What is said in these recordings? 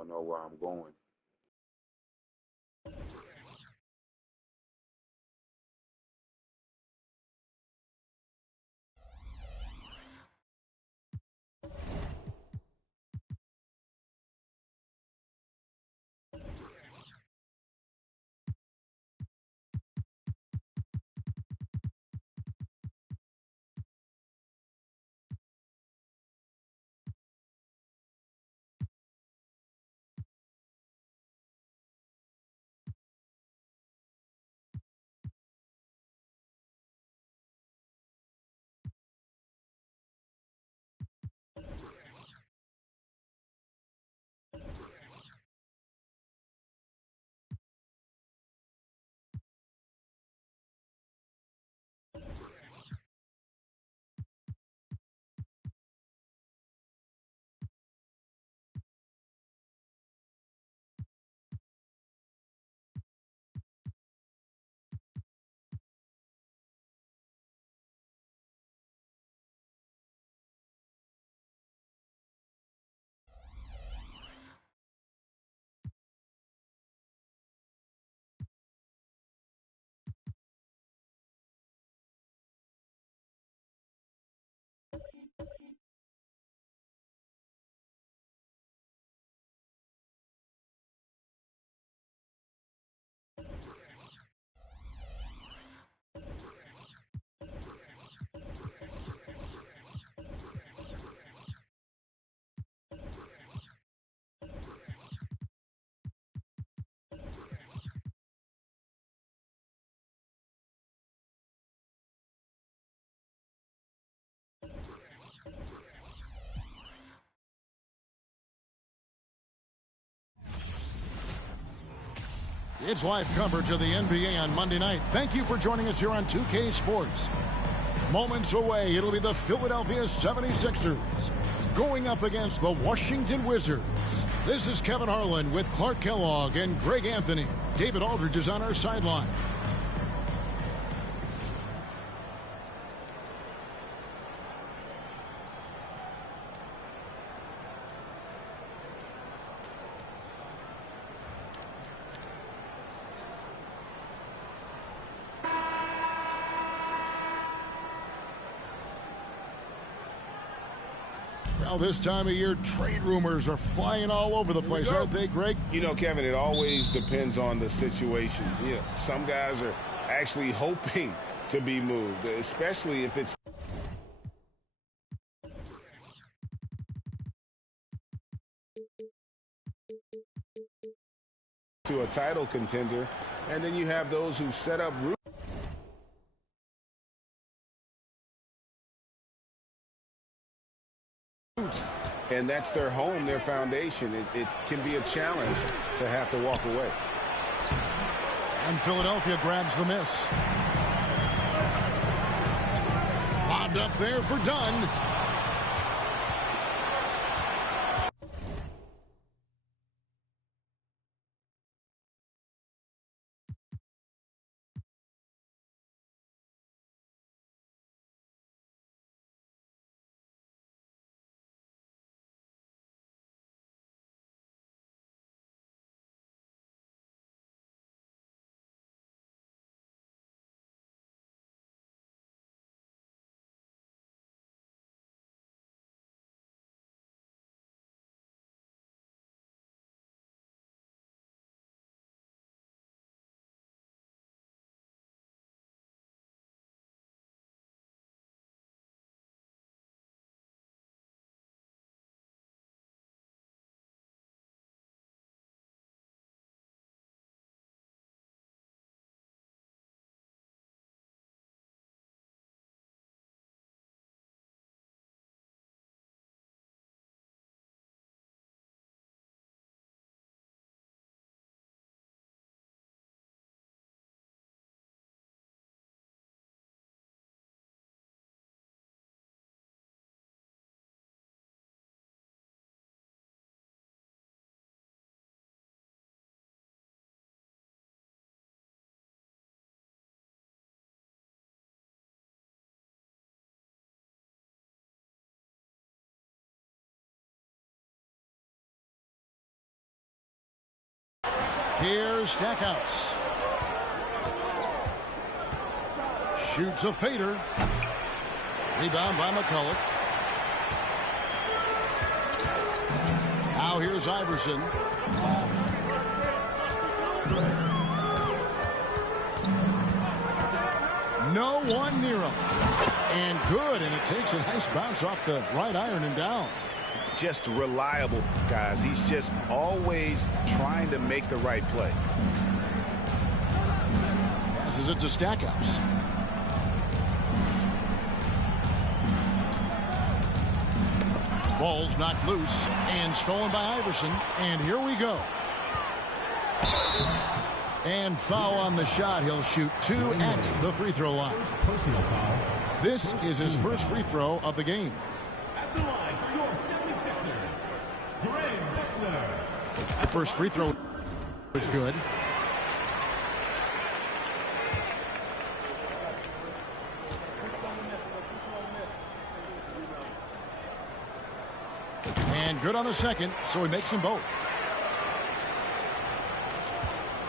don't know where I'm going. It's live coverage of the NBA on Monday night. Thank you for joining us here on 2K Sports. Moments away, it'll be the Philadelphia 76ers going up against the Washington Wizards. This is Kevin Harlan with Clark Kellogg and Greg Anthony. David Aldridge is on our sideline. Well, this time of year, trade rumors are flying all over the place, aren't they, Greg? You know, Kevin, it always depends on the situation. You know, some guys are actually hoping to be moved, especially if it's to a title contender. And then you have those who set up and that's their home, their foundation. It can be a challenge to have to walk away. And Philadelphia grabs the miss. Lobbed up there for Dunn. Here's Stackhouse. Shoots a fader. Rebound by McCulloch. Now here's Iverson. No one near him. And good, and it takes a nice bounce off the right iron and down. Just reliable, guys. He's just always trying to make the right play. Passes it to Stackhouse. Ball's knocked loose and stolen by Iverson. And here we go. And foul on the shot. He'll shoot 2 at the free throw line. This is his first free throw of the game. At the line for your 76ers, Greg Buckner. The first free throw was good. And good on the second, so he makes them both.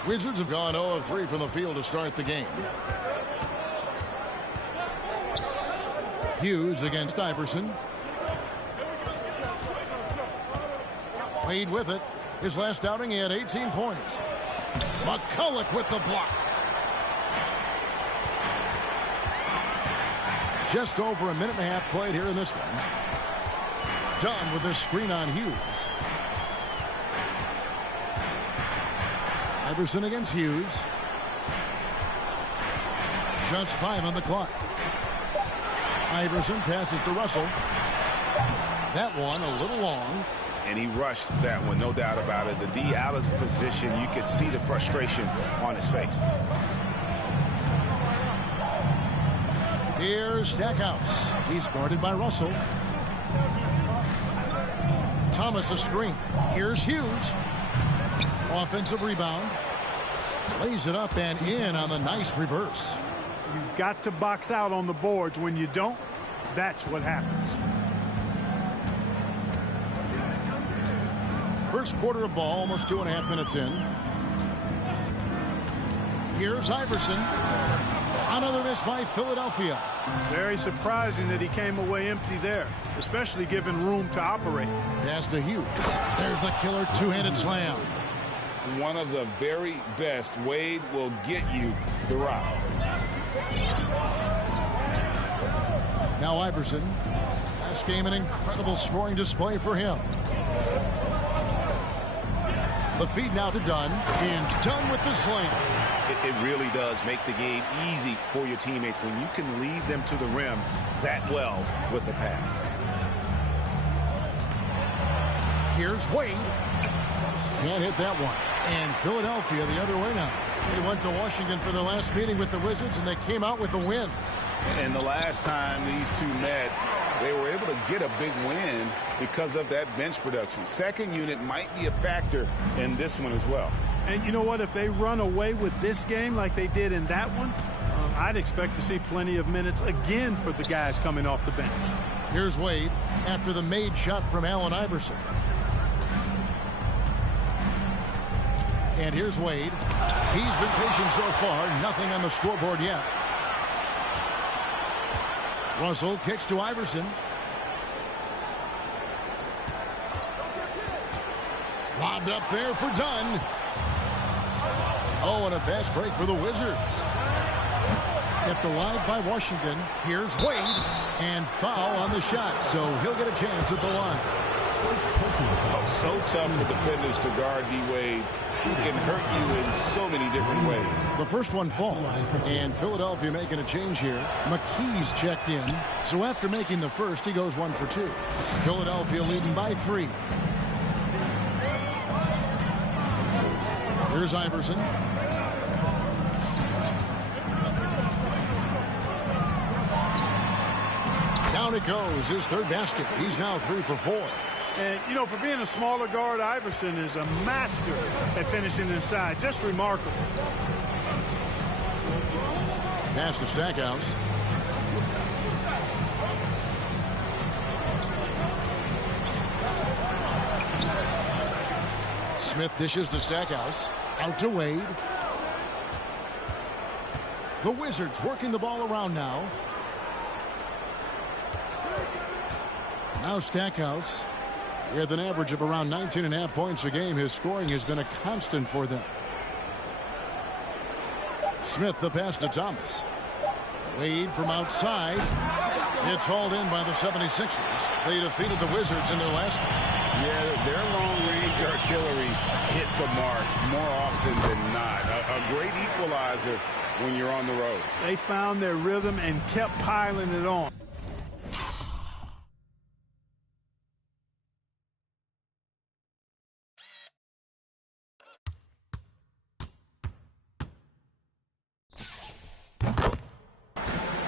Wizards have gone 0 of 3 from the field to start the game. Hughes against Iverson. Wade with it. His last outing, he had 18 points. McCulloch with the block. Just over a minute and a half played here in this one. Done with this screen on Hughes. Iverson against Hughes. Just 5 on the clock. Iverson passes to Russell. That one a little long. And he rushed that one, no doubt about it. The D out of position. You could see the frustration on his face. Here's Stackhouse. He's guarded by Russell. Thomas a screen. Here's Hughes. Offensive rebound. Lays it up and in on the nice reverse. You've got to box out on the boards. When you don't, that's what happens. First quarter of ball, almost 2.5 minutes in. Here's Iverson. Another miss by Philadelphia. Very surprising that he came away empty there, especially given room to operate. Pass to Hughes. There's the killer two-handed slam. One of the very best. Wade will get you the rock. Now Iverson. Last game, an incredible scoring display for him. The feed now to Dunn, and Dunn with the slam. It really does make the game easy for your teammates when you can lead them to the rim that well with the pass. Here's Wade. Can't hit that one. And Philadelphia the other way now. They went to Washington for their last meeting with the Wizards, and they came out with a win. And the last time these two met, they were able to get a big win because of that bench production. Second unit might be a factor in this one as well. And you know what? If they run away with this game like they did in that one, I'd expect to see plenty of minutes again for the guys coming off the bench. Here's Wade after the made shot from Allen Iverson. And here's Wade. He's been patient so far. Nothing on the scoreboard yet. Russell kicks to Iverson. Lobbed up there for Dunn. Oh, and a fast break for the Wizards. Kept alive by Washington. Here's Wade. And foul on the shot, so he'll get a chance at the line. So tough for defenders to guard D-Wade. He can hurt you in so many different ways. The first one falls, and Philadelphia making a change here. McKee's checked in, so after making the first, he goes 1 for 2. Philadelphia leading by 3. Here's Iverson. Down it goes, his third basket. He's now 3 for 4. And, you know, for being a smaller guard, Iverson is a master at finishing inside. Just remarkable. Pass to Stackhouse. Smith dishes to Stackhouse. Out to Wade. The Wizards working the ball around now. Now Stackhouse. With an average of around 19.5 points a game, his scoring has been a constant for them. Smith the pass to Thomas. Wade from outside. It's hauled in by the 76ers. They defeated the Wizards in their last game. Yeah, their long-range artillery hit the mark more often than not. A great equalizer when you're on the road. They found their rhythm and kept piling it on.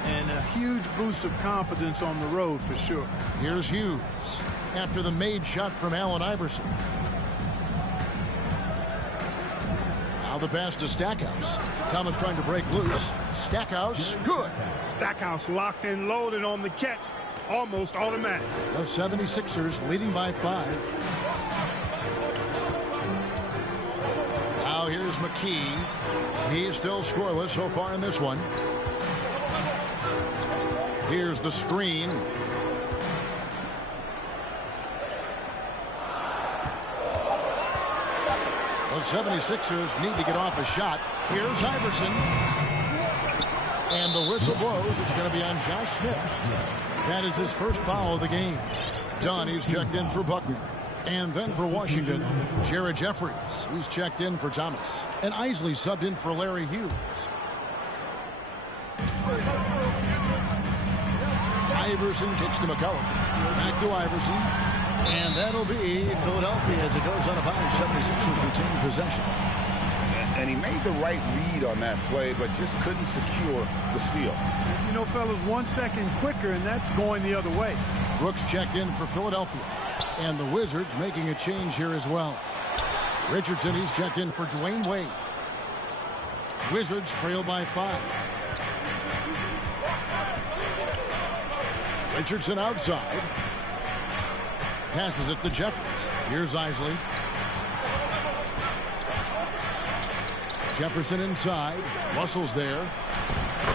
And a huge boost of confidence on the road for sure. Here's Hughes after the made shot from Allen Iverson. Now the pass to Stackhouse. Thomas trying to break loose. Stackhouse, good. Stackhouse locked and loaded on the catch. Almost automatic. The 76ers leading by 5. Now here's McKee. He's still scoreless so far in this one. Here's the screen. The 76ers need to get off a shot. Here's Iverson. And the whistle blows. It's going to be on Josh Smith. That is his first foul of the game. Dunn, he's checked in for Buckner. And then for Washington, Jared Jeffries. He's checked in for Thomas. And Isley subbed in for Larry Hughes. Iverson kicks to McCullough. Back to Iverson. And that'll be Philadelphia as it goes out of bounds. 76ers retain possession. And he made the right read on that play, but just couldn't secure the steal. You know, fellas, 1 second quicker, and that's going the other way. Brooks checked in for Philadelphia. And the Wizards making a change here as well. Richardson, he's checked in for Dwayne Wade. Wizards trail by 5. Richardson outside. Passes it to Jeffries. Here's Isley. Jefferson inside. Russell's there.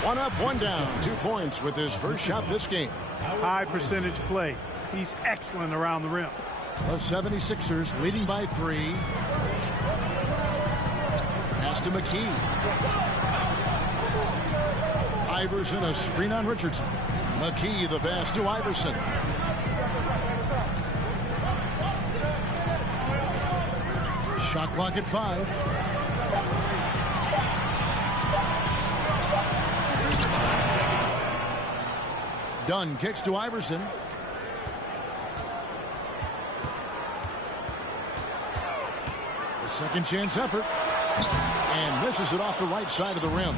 1 up, 1 down. 2 points with his first shot this game. High percentage play. He's excellent around the rim. The 76ers leading by 3. Pass to McKee. Iverson, a screen on Richardson. McKee, the pass to Iverson. Shot clock at 5. Dunn kicks to Iverson. The second chance effort. And misses it off the right side of the rim.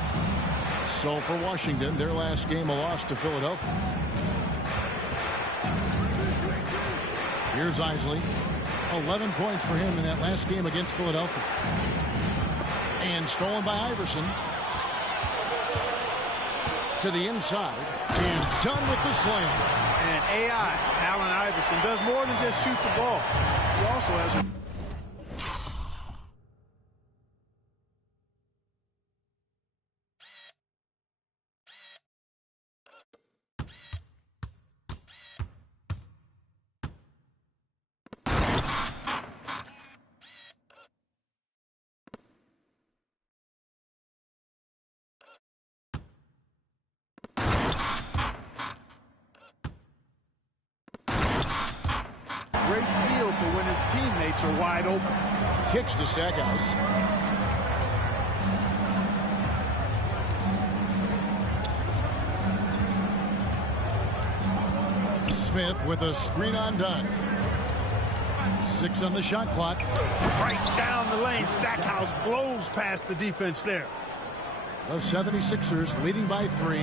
So for Washington, their last game a loss to Philadelphia. Here's Isley. 11 points for him in that last game against Philadelphia. And stolen by Iverson. To the inside. And done with the slam. And AI, Allen Iverson, does more than just shoot the ball. He also has a... great feel for when his teammates are wide open. Kicks to Stackhouse. Smith with a screen on Dunn. 6 on the shot clock. Right down the lane. Stackhouse blows past the defense there. The 76ers leading by 3.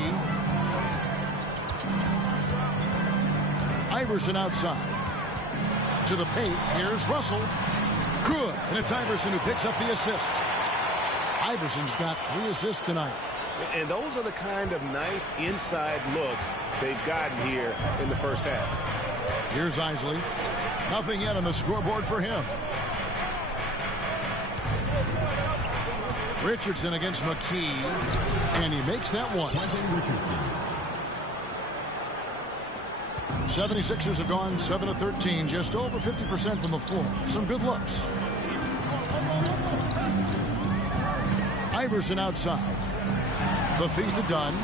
Iverson outside. To the paint. Here's Russell. Good. And it's Iverson who picks up the assist. Iverson's got 3 assists tonight. And those are the kind of nice inside looks they've gotten here in the first half. Here's Isley. Nothing yet on the scoreboard for him. Richardson against McKee, and he makes that one. Quentin Richardson. 76ers have gone 7 of 13, just over 50% from the floor. Some good looks. Iverson outside. The feed to Dunn.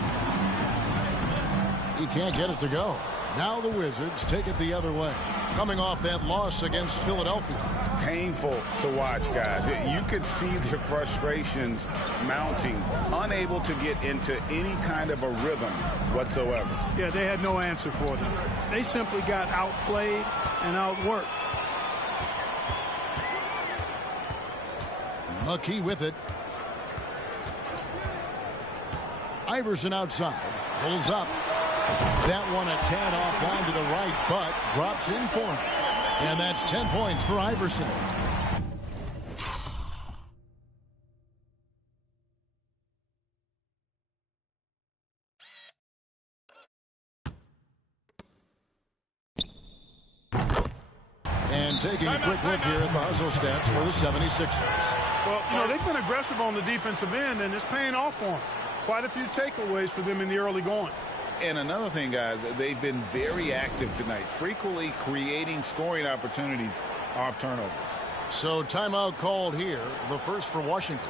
He can't get it to go. Now the Wizards take it the other way, coming off that loss against Philadelphia. Painful to watch, guys. You could see their frustrations mounting, unable to get into any kind of a rhythm whatsoever. Yeah, they had no answer for them. They simply got outplayed and outworked. McKee with it. Iverson outside. Pulls up. That one a tad offline to the right, but drops in for him. And that's 10 points for Iverson. And taking a quick look here at the hustle stats for the 76ers. Well, you know, they've been aggressive on the defensive end, and it's paying off for them. Quite a few takeaways for them in the early going. And another thing, guys, they've been very active tonight, frequently creating scoring opportunities off turnovers. So timeout called here, the first for Washington.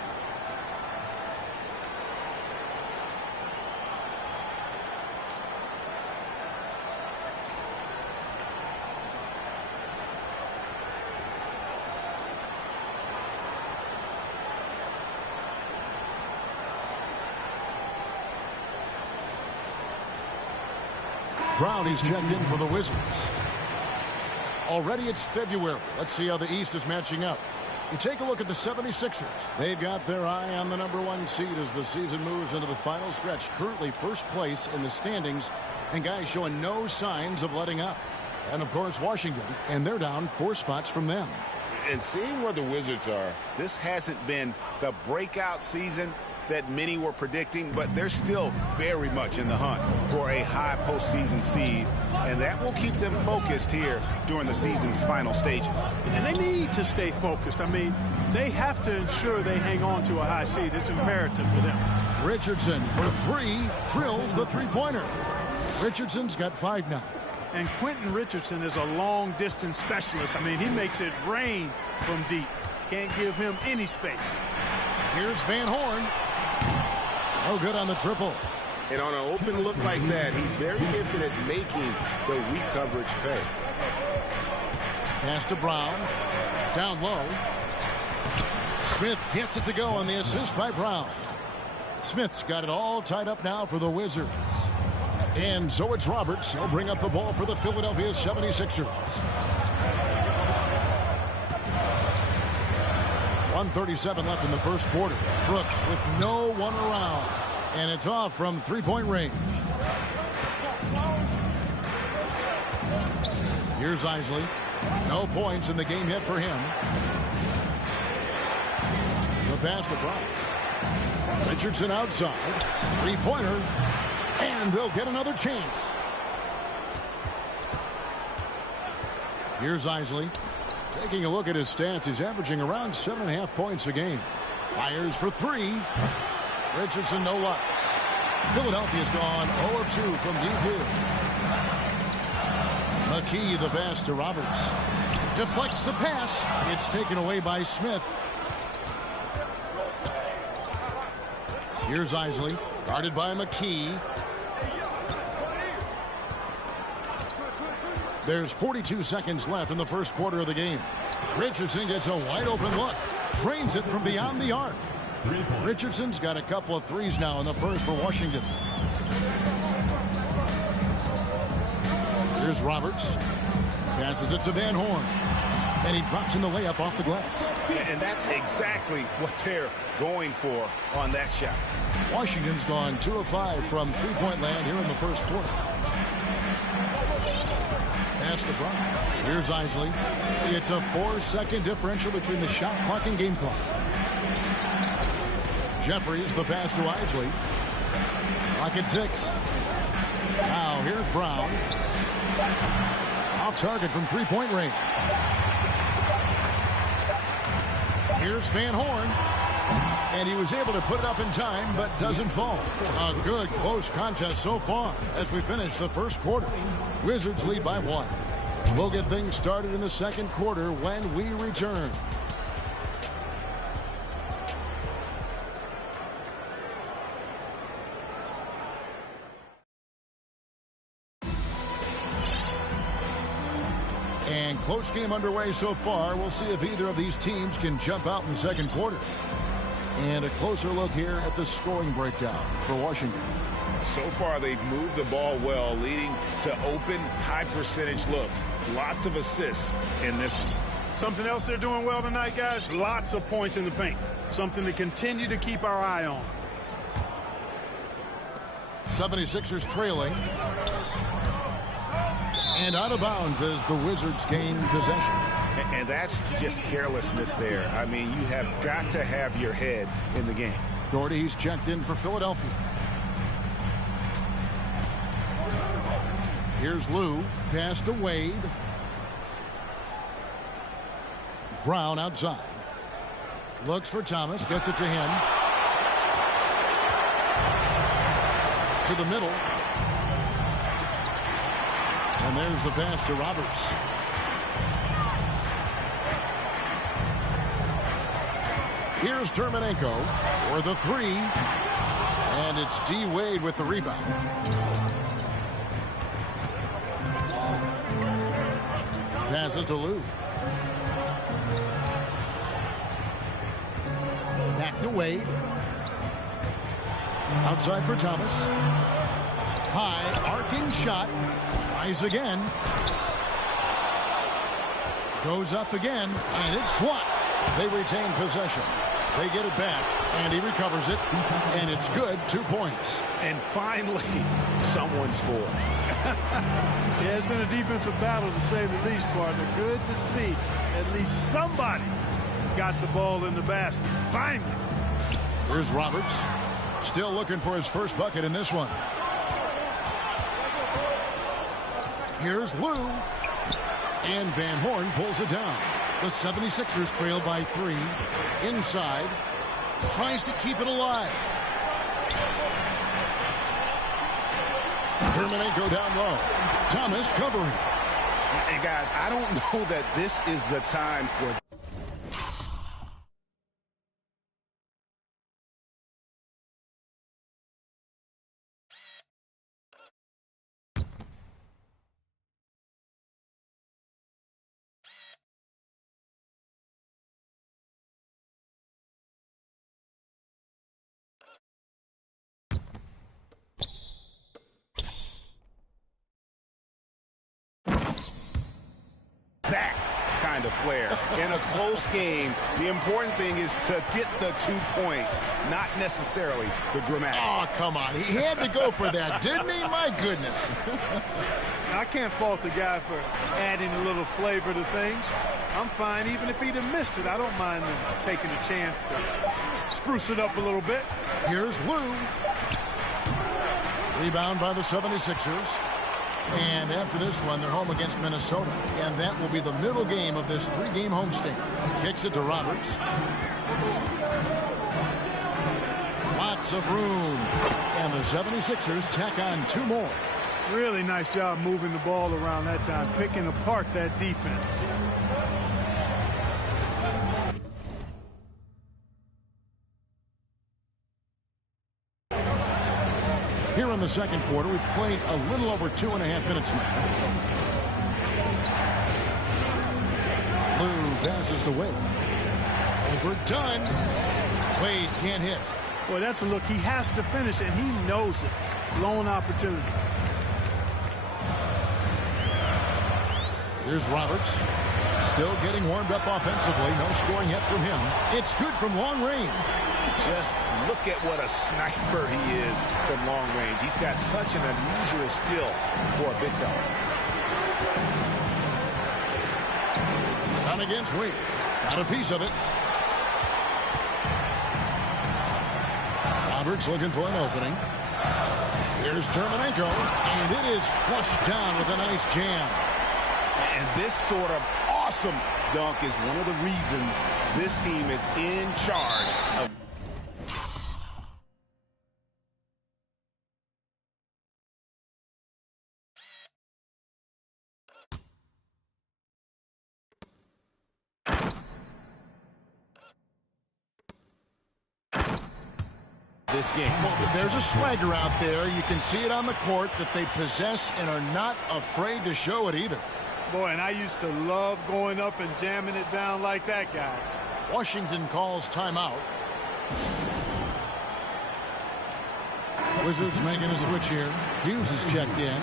Brownie's checked in for the Wizards. Already it's February. Let's see how the East is matching up. You take a look at the 76ers. They've got their eye on the #1 seed as the season moves into the final stretch. Currently first place in the standings, and guys showing no signs of letting up. And of course Washington, and they're down 4 spots from them. And seeing where the Wizards are, this hasn't been the breakout season that many were predicting, but they're still very much in the hunt for a high postseason seed, and that will keep them focused here during the season's final stages. And they need to stay focused. I mean, they have to ensure they hang on to a high seed. It's imperative for them. Richardson for 3, drills the three-pointer. Richardson's got 5 now. And Quentin Richardson is a long-distance specialist. I mean, he makes it rain from deep. Can't give him any space. Here's Van Horn. No good on the triple. And on an open look like that, he's very gifted at making the weak coverage pay. Pass to Brown. Down low. Smith gets it to go on the assist by Brown. Smith's got it all tied up now for the Wizards. And so it's Roberts. He'll bring up the ball for the Philadelphia 76ers. 1:37 left in the first quarter. Brooks with no one around. And it's off from three-point range. Here's Isley. No points in the game yet for him. The pass to Brown. Richardson outside. Three-pointer. And they'll get another chance. Here's Isley. Taking a look at his stats, he's averaging around 7.5 points a game. Fires for 3. Richardson, no luck. Philadelphia's gone 0 of 2 from deep here. McKee, the pass to Roberts. Deflects the pass. It's taken away by Smith. Here's Isley, guarded by McKee. There's 42 seconds left in the first quarter of the game. Richardson gets a wide open look. Drains it from beyond the arc. Richardson's got a couple of threes now in the first for Washington. Here's Roberts. Passes it to Van Horn. And he drops in the layup off the glass. And that's exactly what they're going for on that shot. Washington's gone 2 of 5 from three-point land here in the first quarter. Pass to Brown. Here's Isley. It's a 4-second differential between the shot clock and game clock. Jeffries, the pass to Isley. Clock at 6. Now here's Brown. Off target from three-point range. Here's Van Horn. And he was able to put it up in time, but doesn't fall. A good close contest so far as we finish the first quarter. Wizards lead by 1. We'll get things started in the second quarter when we return. And close game underway so far. We'll see if either of these teams can jump out in the second quarter. And a closer look here at the scoring breakdown for Washington. So far, they've moved the ball well, leading to open, high-percentage looks. Lots of assists in this one. Something else they're doing well tonight, guys, lots of points in the paint. Something to continue to keep our eye on. 76ers trailing. And out of bounds as the Wizards gain possession. And that's just carelessness there. I mean, you have got to have your head in the game. Gordy, he's checked in for Philadelphia. Here's Lou. Pass to Wade. Brown outside. Looks for Thomas. Gets it to him. To the middle. And there's the pass to Roberts. Here's Terminenko for the 3. And it's D. Wade with the rebound. Passes to Lou. Back to Wade. Outside for Thomas. High arcing shot. Tries again. Goes up again, and it's blocked. They retain possession. They get it back, and he recovers it, and it's good. 2 points. And finally, someone scores. Yeah, it's been a defensive battle, to say the least, partner. Good to see at least somebody got the ball in the basket. Finally. Here's Roberts. Still looking for his first bucket in this one. Here's Lou. And Van Horn pulls it down. The 76ers trail by 3. Inside. Tries to keep it alive. Terminenko down low. Thomas covering. Hey, guys, I don't know that this is the time for... that kind of flair. In a close game, the important thing is to get the 2 points, not necessarily the dramatics. Oh, come on. He had to go for that, didn't he? My goodness. I can't fault the guy for adding a little flavor to things. I'm fine. Even if he'd have missed it, I don't mind him taking a chance to spruce it up a little bit. Here's Lou. Rebound by the 76ers. And after this one, they're home against Minnesota. And that will be the middle game of this 3-game homestand. Kicks it to Roberts. Lots of room. And the 76ers tack on 2 more. Really nice job moving the ball around that time, picking apart that defense. Here in the second quarter, we've played a little over 2.5 minutes now. Lou passes to Wade. Overdone. Wade can't hit. Boy, that's a look. He has to finish, and he knows it. Lone opportunity. Here's Roberts. Still getting warmed up offensively. No scoring yet from him. It's good from long range. Just look at what a sniper he is from long range. He's got such an unusual skill for a big fella. Down against Wade. Got a piece of it. Roberts looking for an opening. Here's Terminenko. And it is flushed down with a nice jam. And this sort of awesome dunk is one of the reasons this team is in charge of... this game. Well, there's a swagger out there. You can see it on the court that they possess and are not afraid to show it either. Boy, and I used to love going up and jamming it down like that, guys. Washington calls timeout. Wizards making a switch here. Hughes is checked in.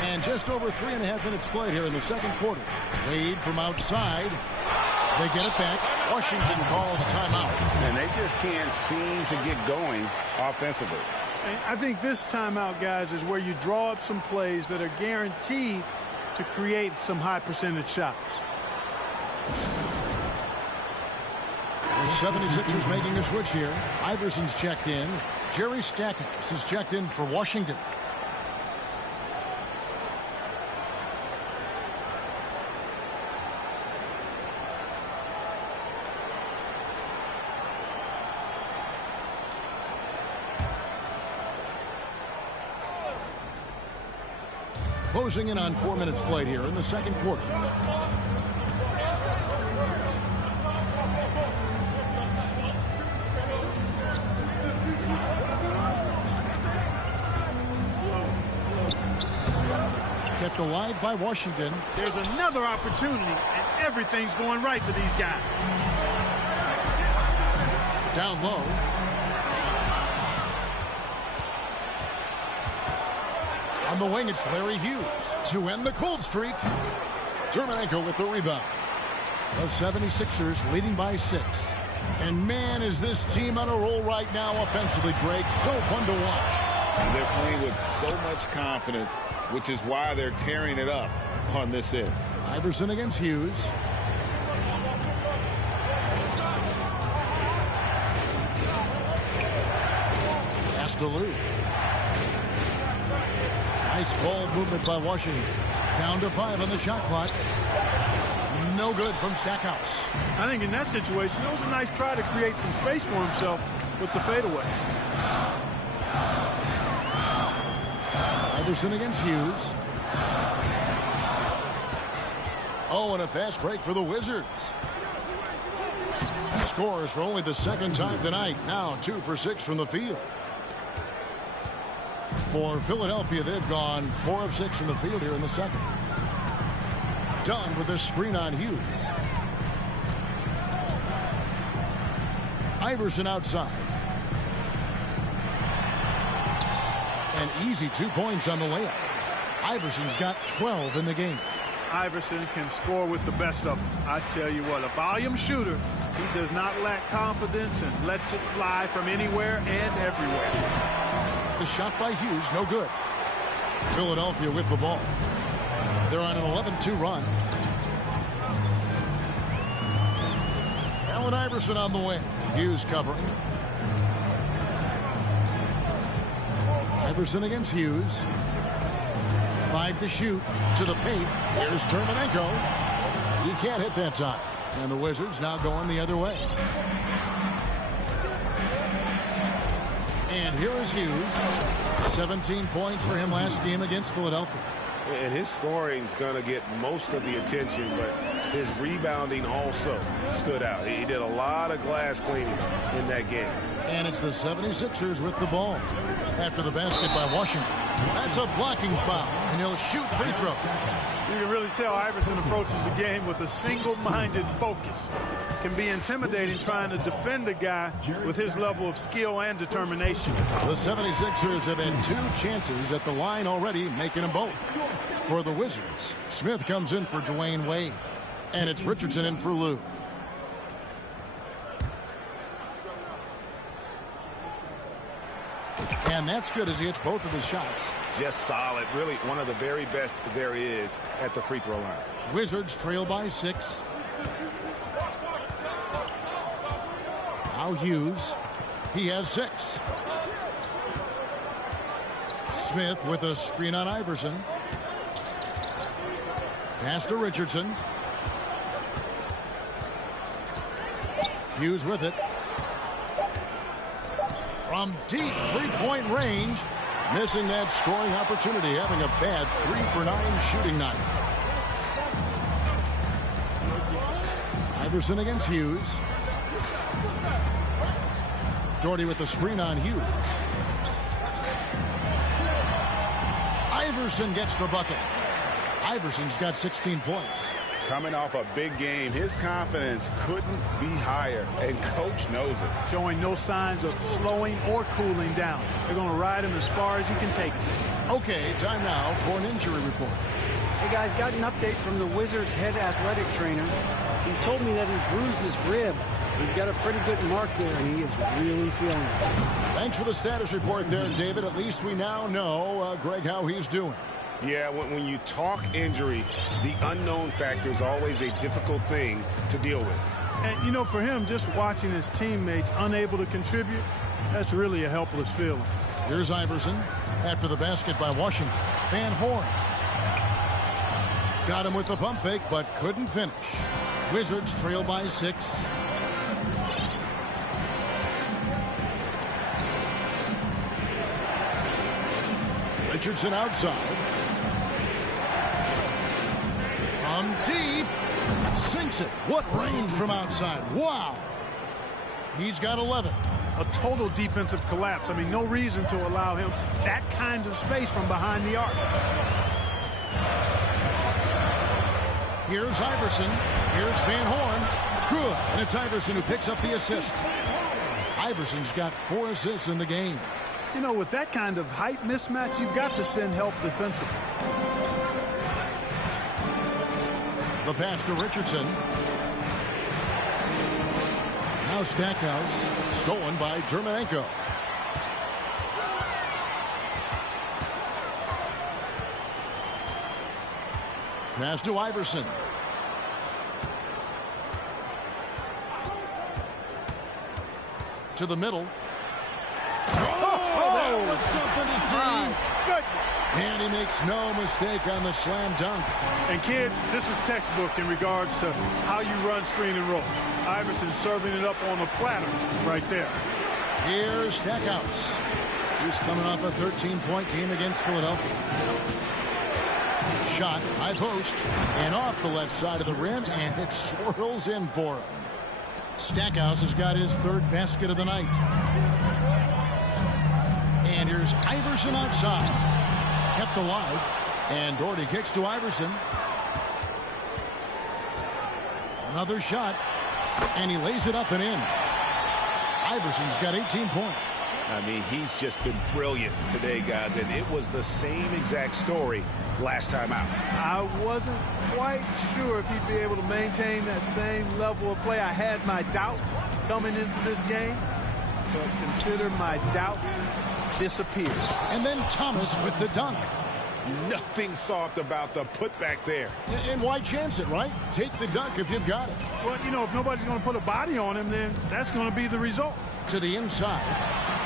And just over 3.5 minutes played here in the second quarter. Wade from outside. They get it back. Washington calls timeout. And they just can't seem to get going offensively. And I think this timeout, guys, is where you draw up some plays that are guaranteed to create some high percentage shots. The 76ers making a switch here. Iverson's checked in. Jerry Stackhouse is checked in for Washington. Closing in on 4 minutes played here in the second quarter. Kept alive by Washington. There's another opportunity, and everything's going right for these guys. Down low. On the wing, it's Larry Hughes to end the cold streak. Germanenko with the rebound. The 76ers leading by 6. And man, is this team on a roll right now offensively, Greg. So fun to watch. And they're playing with so much confidence, which is why they're tearing it up on this end. Iverson against Hughes. Pass to Lou. Nice ball movement by Washington. Down to 5 on the shot clock. No good from Stackhouse. I think in that situation, it was a nice try to create some space for himself with the fadeaway. Iverson against Hughes. Oh, and a fast break for the Wizards. Scores for only the second time tonight. Now 2 for 6 from the field. For Philadelphia, they've gone 4 of 6 from the field here in the second. Done with a screen on Hughes. Iverson outside. An easy 2 points on the layup. Iverson's got 12 in the game. Iverson can score with the best of them. I tell you what, a volume shooter. He does not lack confidence and lets it fly from anywhere and everywhere. The shot by Hughes, no good. Philadelphia with the ball. They're on an 11-2 run. Allen Iverson on the wing. Hughes covering. Iverson against Hughes. 5 to shoot. To the paint. Here's Germanenko. He can't hit that time. And the Wizards now going the other way. And here is Hughes. 17 points for him last game against Philadelphia. And his scoring is going to get most of the attention, but his rebounding also stood out. He did a lot of glass cleaning in that game. And it's the 76ers with the ball. After the basket by Washington. That's a blocking foul, and he'll shoot free throws. You can really tell Iverson approaches the game with a single-minded focus. Can be intimidating trying to defend a guy with his level of skill and determination. The 76ers have had 2 chances at the line already, making them both. For the Wizards, Smith comes in for Dwayne Wade. And it's Richardson in for Lou. And that's good as he hits both of his shots. Just solid. Really one of the very best there is at the free throw line. Wizards trail by 6. Now Hughes. He has 6. Smith with a screen on Iverson. Pass to Richardson. Hughes with it. from deep three-point range. Missing that scoring opportunity, having a bad 3-for-9 shooting night. Iverson against Hughes. Doherty with the screen on Hughes. Iverson gets the bucket. Iverson's got 16 points. Coming off a big game, his confidence couldn't be higher, and coach knows it. Showing no signs of slowing or cooling down. They're going to ride him as far as he can take him. Okay, time now for an injury report. Hey guys, got an update from the Wizards head athletic trainer. He told me that he bruised his rib. He's got a pretty good mark there, and he is really feeling it. Thanks for the status report there, David. At least we now know, Greg, how he's doing. Yeah, when you talk injury, the unknown factor is always a difficult thing to deal with. And, you know, for him, just watching his teammates unable to contribute, that's really a helpless feeling. Here's Iverson after the basket by Washington. Van Horn. Got him with the pump fake, but couldn't finish. Wizards trail by 6. Richardson outside. From deep. Sinks it. What range from outside. Wow. He's got 11. A total defensive collapse. I mean, no reason to allow him that kind of space from behind the arc. Here's Iverson. Here's Van Horn. Good. And it's Iverson who picks up the assist. Iverson's got 4 assists in the game. You know, with that kind of height mismatch, you've got to send help defensively. The pass to Richardson. Now Stackhouse. Stolen by Dermanenko. Pass to Iverson. To the middle. That was something to see. Good. And he makes no mistake on the slam dunk. And kids, this is textbook in regards to how you run screen and roll. Iverson serving it up on a platter right there. Here's Stackhouse. He's coming off a 13-point game against Philadelphia. Shot, high post, and off the left side of the rim, and it swirls in for him. Stackhouse has got his 3rd basket of the night. And here's Iverson outside. Kept alive. And Doherty kicks to Iverson. Another shot. And he lays it up and in. Iverson's got 18 points. I mean, he's just been brilliant today, guys. And it was the same exact story last time out. I wasn't quite sure if he'd be able to maintain that same level of play. I had my doubts coming into this game. But consider my doubts disappeared. And then Thomas with the dunk. Nothing soft about the putback there. And why chance it, right? Take the dunk if you've got it. Well, you know, if nobody's going to put a body on him, then that's going to be the result. To the inside.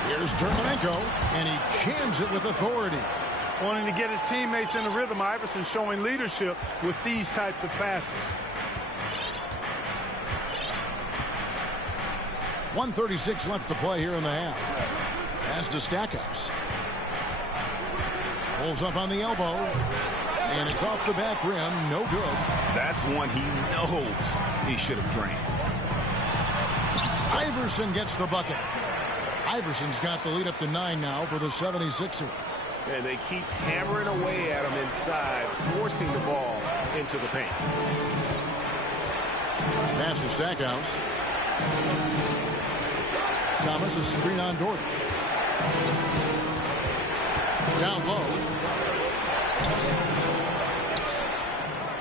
Here's Dermanenko, and he jams it with authority. Wanting to get his teammates in the rhythm, Iverson showing leadership with these types of passes. 1:36 left to play here in the half. Pass to Stackhouse. Pulls up on the elbow. And it's off the back rim. No good. That's one he knows he should have drained. Iverson gets the bucket. Iverson's got the lead up to 9 now for the 76ers. And they keep hammering away at him inside, forcing the ball into the paint. Pass to Stackhouse. Thomas, a screen on Doherty. Down low.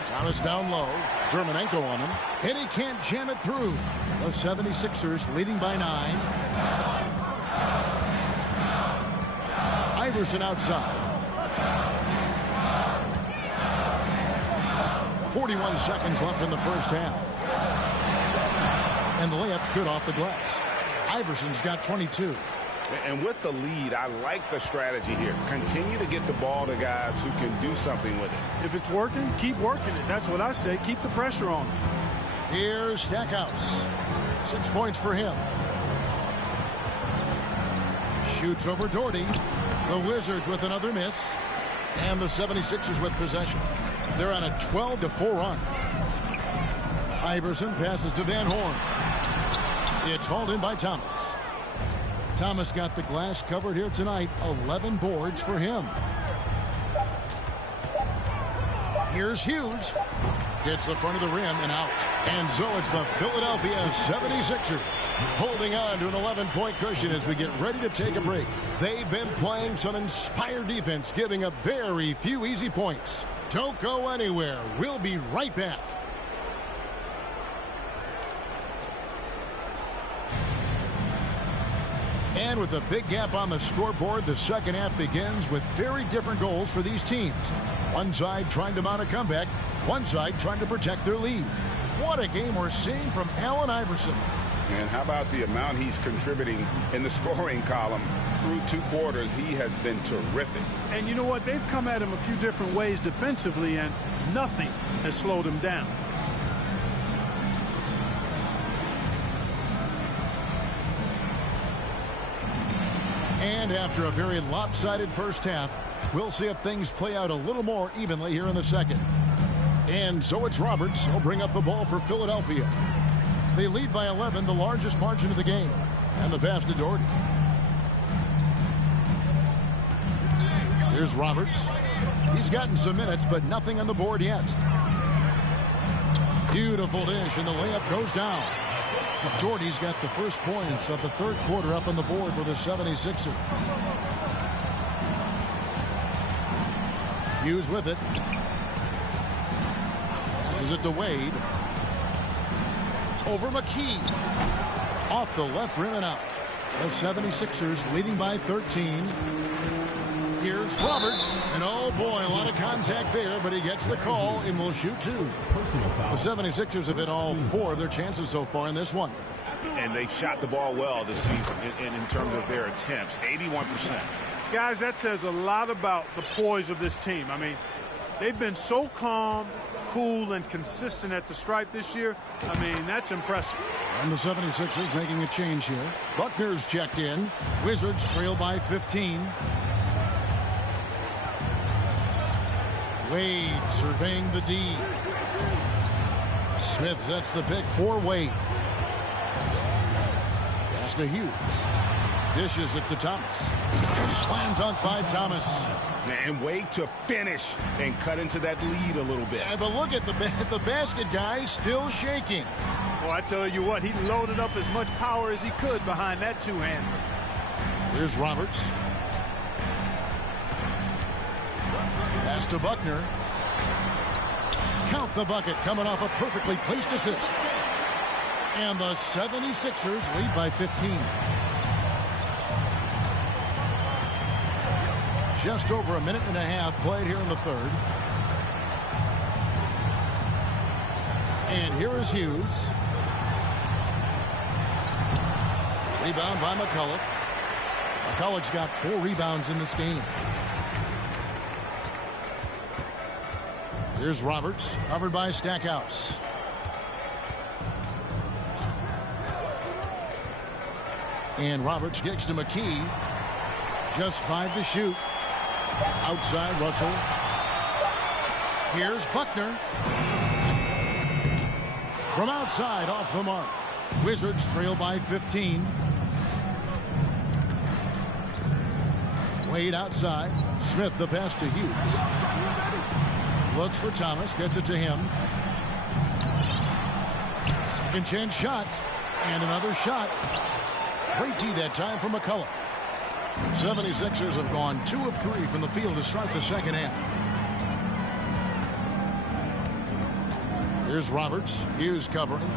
Thomas down low. Dermanenko on him. And he can't jam it through. The 76ers leading by 9. Iverson outside. 41 seconds left in the first half. And the layup's good off the glass. Iverson's got 22. And with the lead, I like the strategy here. Continue to get the ball to guys who can do something with it. If it's working, keep working it. That's what I say. Keep the pressure on him. Here's Stackhouse. 6 points for him. Shoots over Doherty. The Wizards with another miss. And the 76ers with possession. They're on a 12-4 run. Iverson passes to Van Horn. It's hauled in by Thomas. Thomas got the glass covered here tonight. 11 boards for him. Here's Hughes. Hits the front of the rim and out. And so it's the Philadelphia 76ers holding on to an 11-point cushion as we get ready to take a break. They've been playing some inspired defense, giving up very few easy points. Don't go anywhere. We'll be right back. And with a big gap on the scoreboard, the second half begins with very different goals for these teams. One side trying to mount a comeback, one side trying to protect their lead. What a game we're seeing from Allen Iverson. And how about the amount he's contributing in the scoring column through 2 quarters? He has been terrific. And you know what? They've come at him a few different ways defensively, and nothing has slowed him down. And after a very lopsided first half, we'll see if things play out a little more evenly here in the second. And so it's Roberts. He'll bring up the ball for Philadelphia. They lead by 11, the largest margin of the game. And the pass to Doherty. Here's Roberts. He's gotten some minutes, but nothing on the board yet. Beautiful dish, and the layup goes down. Doherty's got the first points of the third quarter up on the board for the 76ers. Hughes with it. Passes it to Wade. Over McKee. Off the left rim and out. The 76ers leading by 13. Here's Roberts. And oh boy, a lot of contact there, but he gets the call and will shoot 2. The 76ers have hit all 4 of their chances so far in this one. And they've shot the ball well this season in terms of their attempts. 81%. Guys, that says a lot about the poise of this team. I mean, they've been so calm, cool, and consistent at the stripe this year. I mean, that's impressive. And the 76ers making a change here. Buckner's checked in. Wizards trail by 15. Wade surveying the D. Smith sets the pick for Wade. Pass to Hughes. Dishes it to Thomas. A slam dunk by Thomas. And Wade to finish and cut into that lead a little bit. Yeah, but look at the basket guy still shaking. Well, I tell you what, he loaded up as much power as he could behind that two-hander. Here's Roberts. Pass to Buckner. Count the bucket coming off a perfectly placed assist. And the 76ers lead by 15. Just over a minute and a half played here in the third. And here is Hughes. Rebound by McCullough. McCullough's got 4 rebounds in this game. Here's Roberts, covered by Stackhouse. And Roberts kicks to McKee. Just 5 to shoot. Outside Russell. Here's Buckner. From outside, off the mark. Wizards trail by 15. Wade outside. Smith the pass to Hughes. Looks for Thomas, gets it to him. Second chance shot. And another shot. Great D that time from McCullough. 76ers have gone 2 of 3 from the field to start the second half. Here's Roberts. Hughes covering.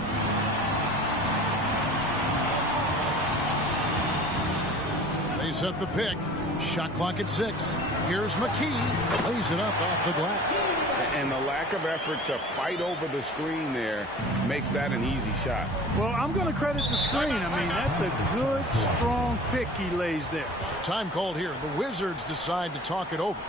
They set the pick. Shot clock at 6. Here's McKee. Lays it up off the glass. And the lack of effort to fight over the screen there makes that an easy shot. Well, I'm going to credit the screen. I mean, that's a good, strong pick he lays there. Time called here. The Wizards decide to talk it over.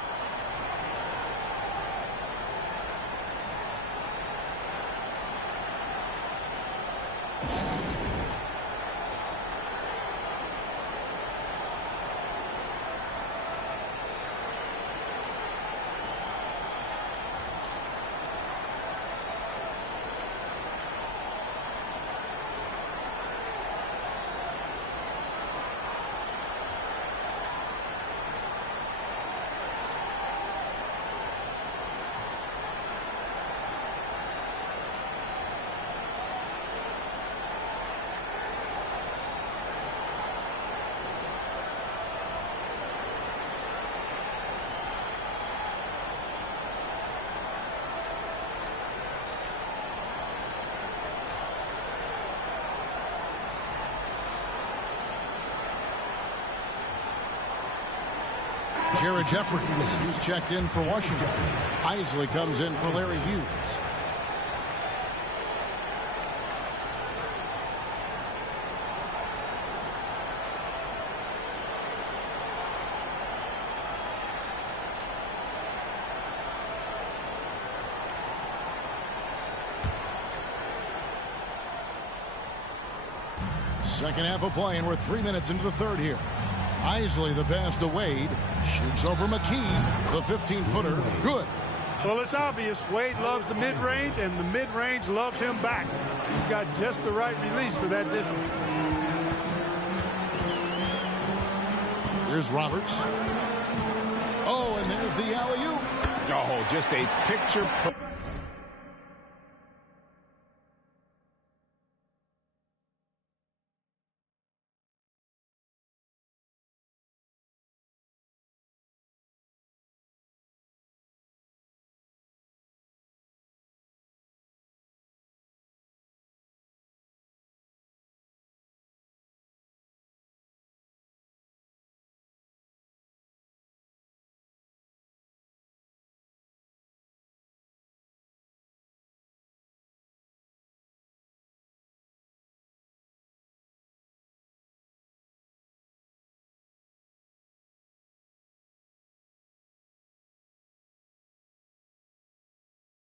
Jared Jeffries, he's checked in for Washington. Isley comes in for Larry Hughes. Second half of play, and we're 3 minutes into the third here. Isley, the pass to Wade. Shoots over McKee. The 15-footer. Good. Well, it's obvious. Wade loves the mid-range, and the mid-range loves him back. He's got just the right release for that distance. Here's Roberts. Oh, and there's the alley-oop. Oh, just a picture.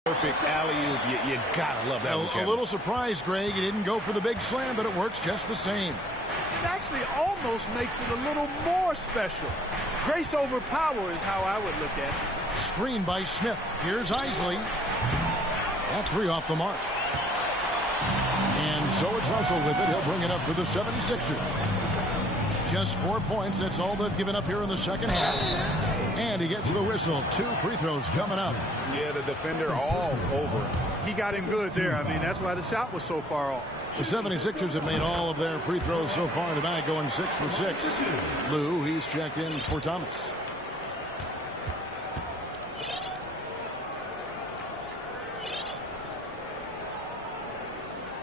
Perfect alley-oop. You gotta love that one, Kevin. A little surprised, Greg. He didn't go for the big slam, but it works just the same. It actually almost makes it a little more special. Grace over power is how I would look at it. Screen by Smith. Here's Isley. That three off the mark. And so it's Russell with it. He'll bring it up for the 76ers. Just 4 points. That's all they've given up here in the second half. And he gets the whistle. 2 free throws coming up. Yeah, the defender all over. He got him good there. I mean, that's why the shot was so far off. The 76ers have made all of their free throws so far tonight, going 6 for 6. Lou, he's checked in for Thomas.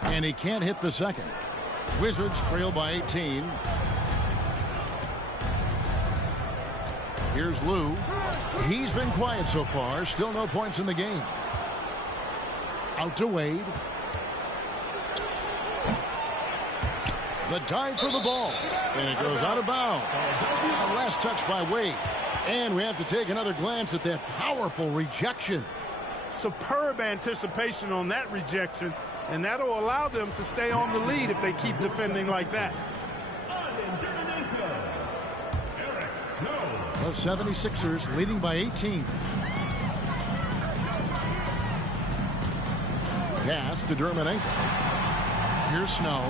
And he can't hit the second. Wizards trail by 18. Here's Lou. He's been quiet so far. Still no points in the game. Out to Wade. The dive for the ball. And it goes out of bounds. A last touch by Wade. And we have to take another glance at that powerful rejection. Superb anticipation on that rejection. And that'll allow them to stay on the lead if they keep defending like that. The 76ers leading by 18. Pass to Dermanenko. Here's Snow.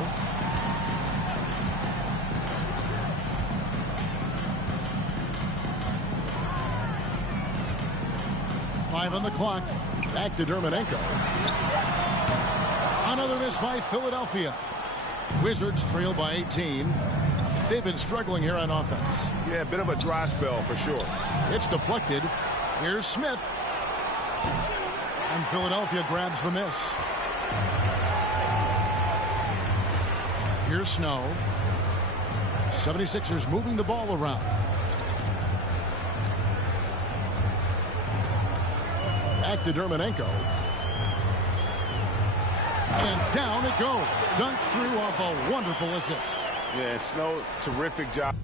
Five on the clock. Back to Dermanenko. Another miss by Philadelphia. Wizards trail by 18. They've been struggling here on offense. Yeah, a bit of a dry spell for sure. It's deflected. Here's Smith. And Philadelphia grabs the miss. Here's Snow. 76ers moving the ball around. Back to Dermanenko. And down it goes. Dunked through off a wonderful assist. Yeah, Snow, terrific job.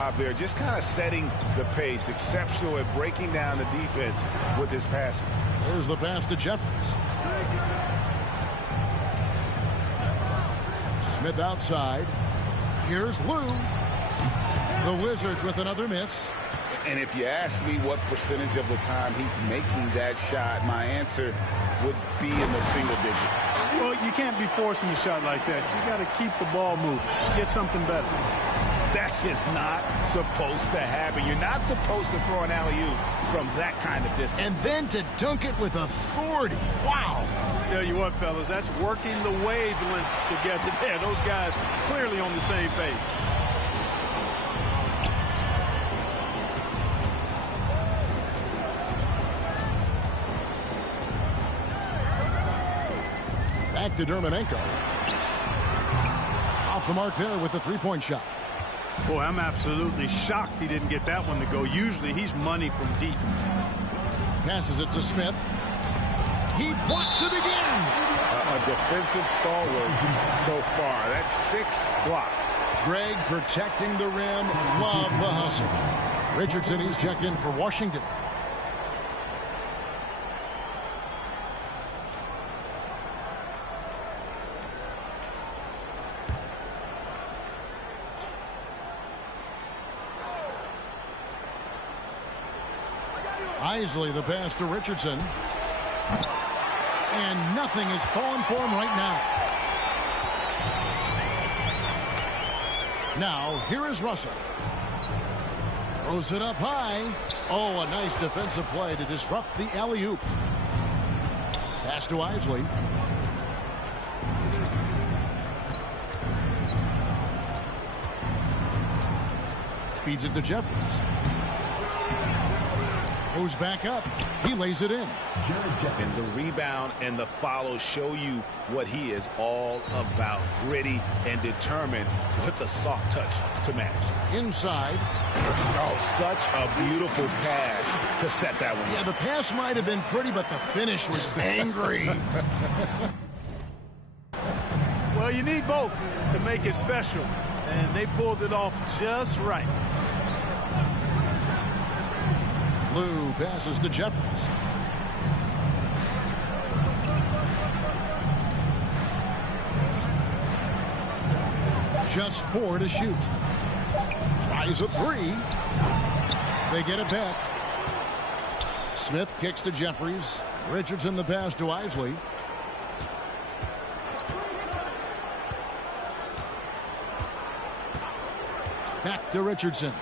Out there, just kind of setting the pace. Exceptional at breaking down the defense with his passing. There's the pass to Jeffries. Smith outside. Here's Lou. The Wizards with another miss. And if you ask me what percentage of the time he's making that shot, my answer would be in the single digits. Well, you can't be forcing a shot like that. You got to keep the ball moving. Get something better. That is not supposed to happen. You're not supposed to throw an alley-oop from that kind of distance. And then to dunk it with authority. Wow. Tell you what, fellas, that's working the wavelengths together there. Those guys clearly on the same page. Back to Dermonenko. Off the mark there with the three-point shot. Boy, I'm absolutely shocked he didn't get that one to go. Usually he's money from deep. Passes it to Smith. He blocks it again. A defensive stalwart so far. That's 6 blocks. Greg protecting the rim. Love the hustle. Richardson, he's checked in for Washington. Isley, the pass to Richardson. And nothing is falling for him right now. Now, here is Russell. Throws it up high. Oh, a nice defensive play to disrupt the alley-oop. Pass to Isley. Feeds it to Jeffries. Goes back up. He lays it in. And the rebound and the follow show you what he is all about. Gritty and determined with a soft touch to match. Inside. Oh, such a beautiful pass to set that one. Yeah, the pass might have been pretty, but the finish was angry. Well, you need both to make it special, and they pulled it off just right. Lou passes to Jeffries. Just 4 to shoot. Tries a 3. They get it back. Smith kicks to Jeffries. Richardson the pass to Isley. Back to Richardson.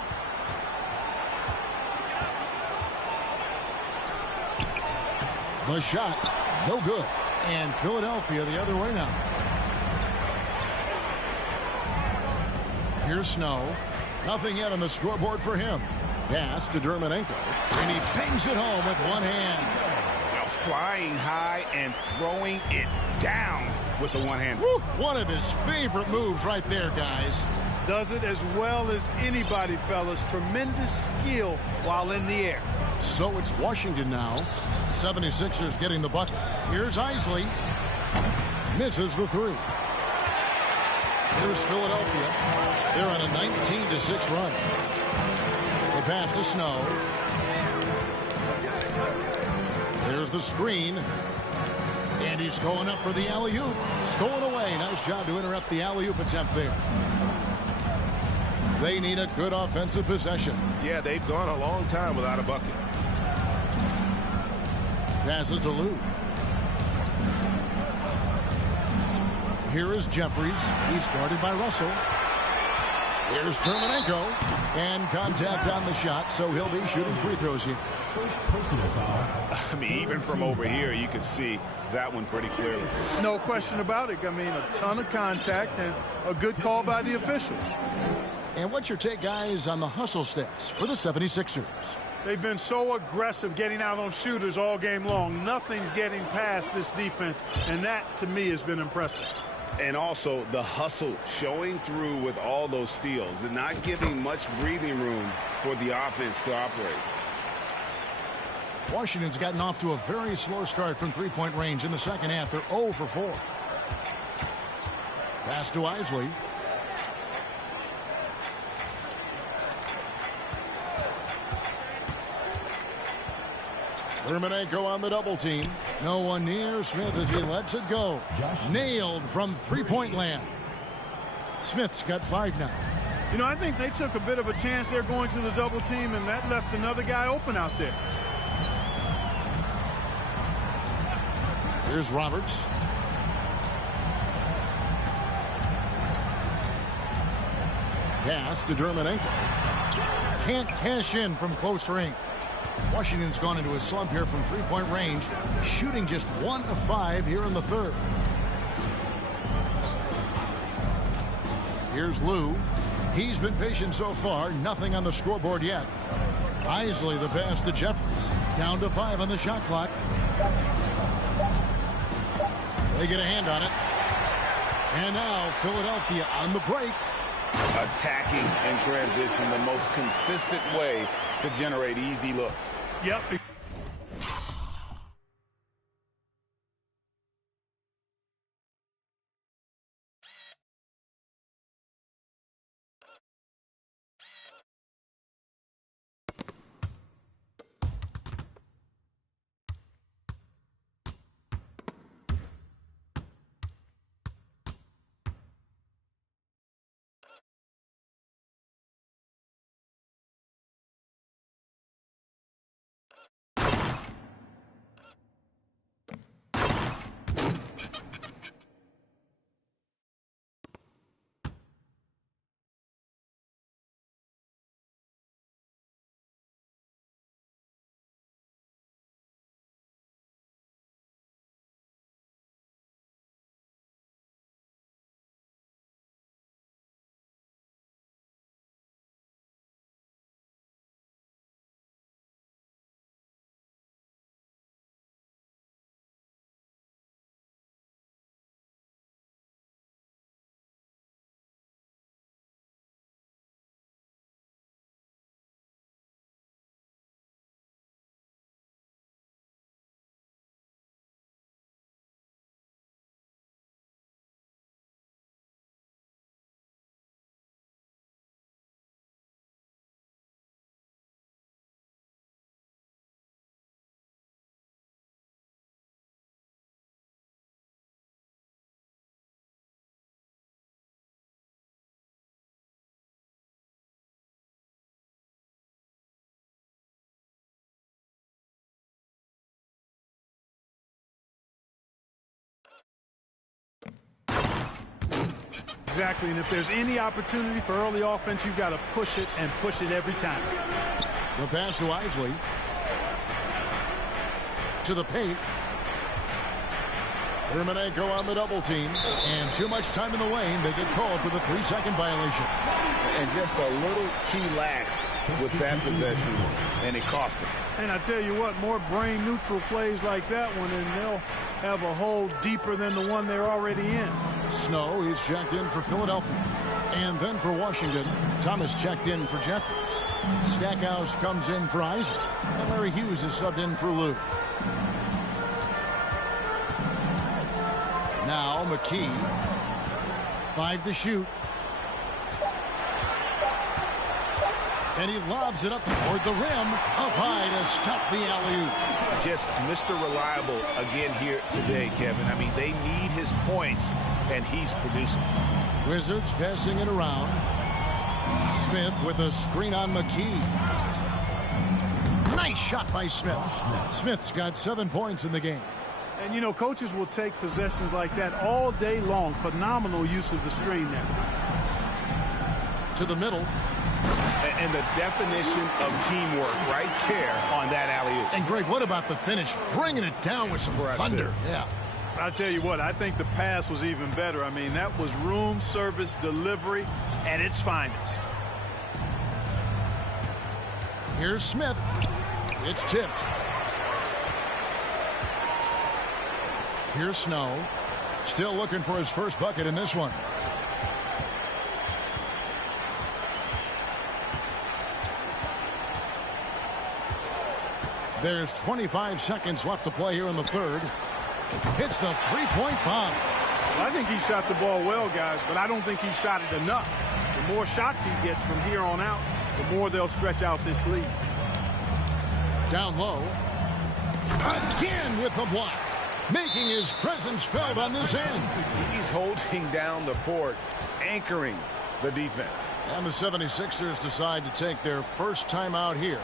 The shot, no good. And Philadelphia the other way now. Here's Snow. Nothing yet on the scoreboard for him. Pass to Dermonenko. And he bangs it home with one hand. Now flying high and throwing it down with the one hand. Woo, one of his favorite moves right there, guys. Does it as well as anybody, fellas. Tremendous skill while in the air. So it's Washington now. 76ers getting the bucket. Here's Isley. Misses the 3. Here's Philadelphia. They're on a 19-6 run. The pass to Snow. There's the screen. And he's going up for the alley-oop. Stolen away. Nice job to interrupt the alley-oop attempt there. They need a good offensive possession. Yeah, they've gone a long time without a bucket. Passes to Lou. Here is Jeffries. He's guarded by Russell. Here's Dermonenko. And contact on the shot, so he'll be shooting free throws here. I mean, even from over here, you can see that one pretty clearly. No question about it. I mean, a ton of contact and a good call by the officials. And what's your take, guys, on the hustle stats for the 76ers? They've been so aggressive getting out on shooters all game long. Nothing's getting past this defense, and that, to me, has been impressive. And also the hustle showing through with all those steals and not giving much breathing room for the offense to operate. Washington's gotten off to a very slow start from three-point range in the second half. They're 0 for 4. Pass to Isley. Dermonenko on the double team. No one near Smith as he lets it go. Nailed from three-point land. Smith's got 5 now. You know, I think they took a bit of a chance there going to the double team, and that left another guy open out there. Here's Roberts. Pass to Dermonenko. Can't cash in from close range. Washington's gone into a slump here from three-point range, shooting just 1 of 5 here in the third. Here's Lou. He's been patient so far. Nothing on the scoreboard yet. Isley the pass to Jeffries. Down to 5 on the shot clock. They get a hand on it. And now Philadelphia on the break. Attacking and transition, the most consistent way to generate easy looks. Yep. Exactly, and if there's any opportunity for early offense, you've got to push it and push it every time. The pass to Isley. To the paint. Hermanenko on the double team. And too much time in the lane. They get called for the 3-second violation. And just a little key lax with that possession, and it cost them. And I tell you what, more brain-neutral plays like that one, and they'll have a hole deeper than the one they're already in. Snow is checked in for Philadelphia. And then for Washington, Thomas checked in for Jeffries. Stackhouse comes in for Isaac. And Larry Hughes is subbed in for Lou. Now McKee. 5 to shoot. And he lobs it up toward the rim. Up high to stuff the alley-oop. Just Mr. Reliable again here today, Kevin. I mean, they need his points, and he's producing. Wizards passing it around. Smith with a screen on McKee. Nice shot by Smith. Smith's got 7 points in the game. And, you know, coaches will take possessions like that all day long. Phenomenal use of the screen there. To the middle. And the definition of teamwork right there on that alley-oop. And, Greg, what about the finish? Bringing it down with some thunder. Yeah. I'll tell you what, I think the pass was even better. I mean, that was room service delivery at its finest. Here's Smith. It's tipped. Here's Snow. Still looking for his first bucket in this one. There's 25 seconds left to play here in the third. Hits the three-point bomb. Well, I think he shot the ball well, guys, but I don't think he shot it enough. The more shots he gets from here on out, the more they'll stretch out this lead. Down low. Again with the block. Making his presence felt on this end. He's holding down the fort, anchoring the defense. And the 76ers decide to take their first time out here.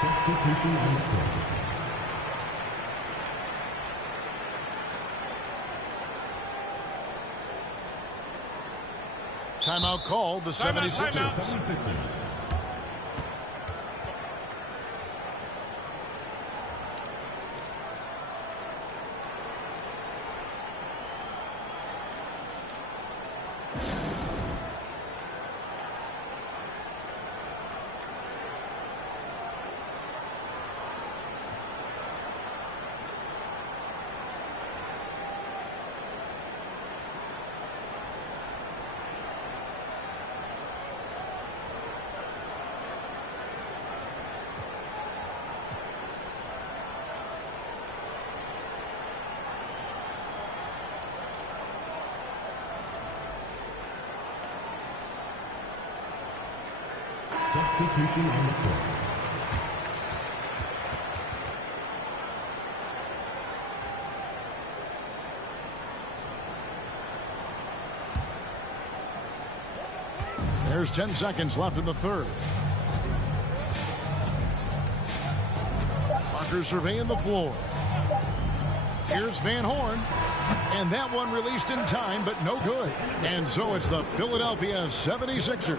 Substitution on the court. Timeout called, the 76ers. Timeout. 76ers. Substitution on the court. There's 10 seconds left in the third. Parker surveying the floor. Here's Van Horn. And that one released in time, but no good. And so it's the Philadelphia 76ers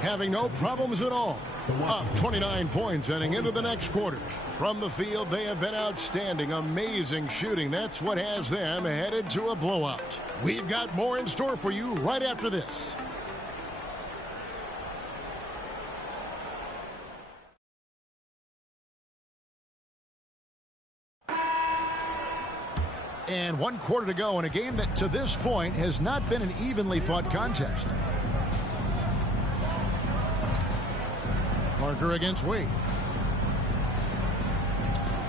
having no problems at all. Up 29 points heading into the next quarter. From the field, they have been outstanding, amazing shooting. That's what has them headed to a blowout. We've got more in store for you right after this. And 1 quarter to go in a game that to this point has not been an evenly fought contest. Parker against Wade.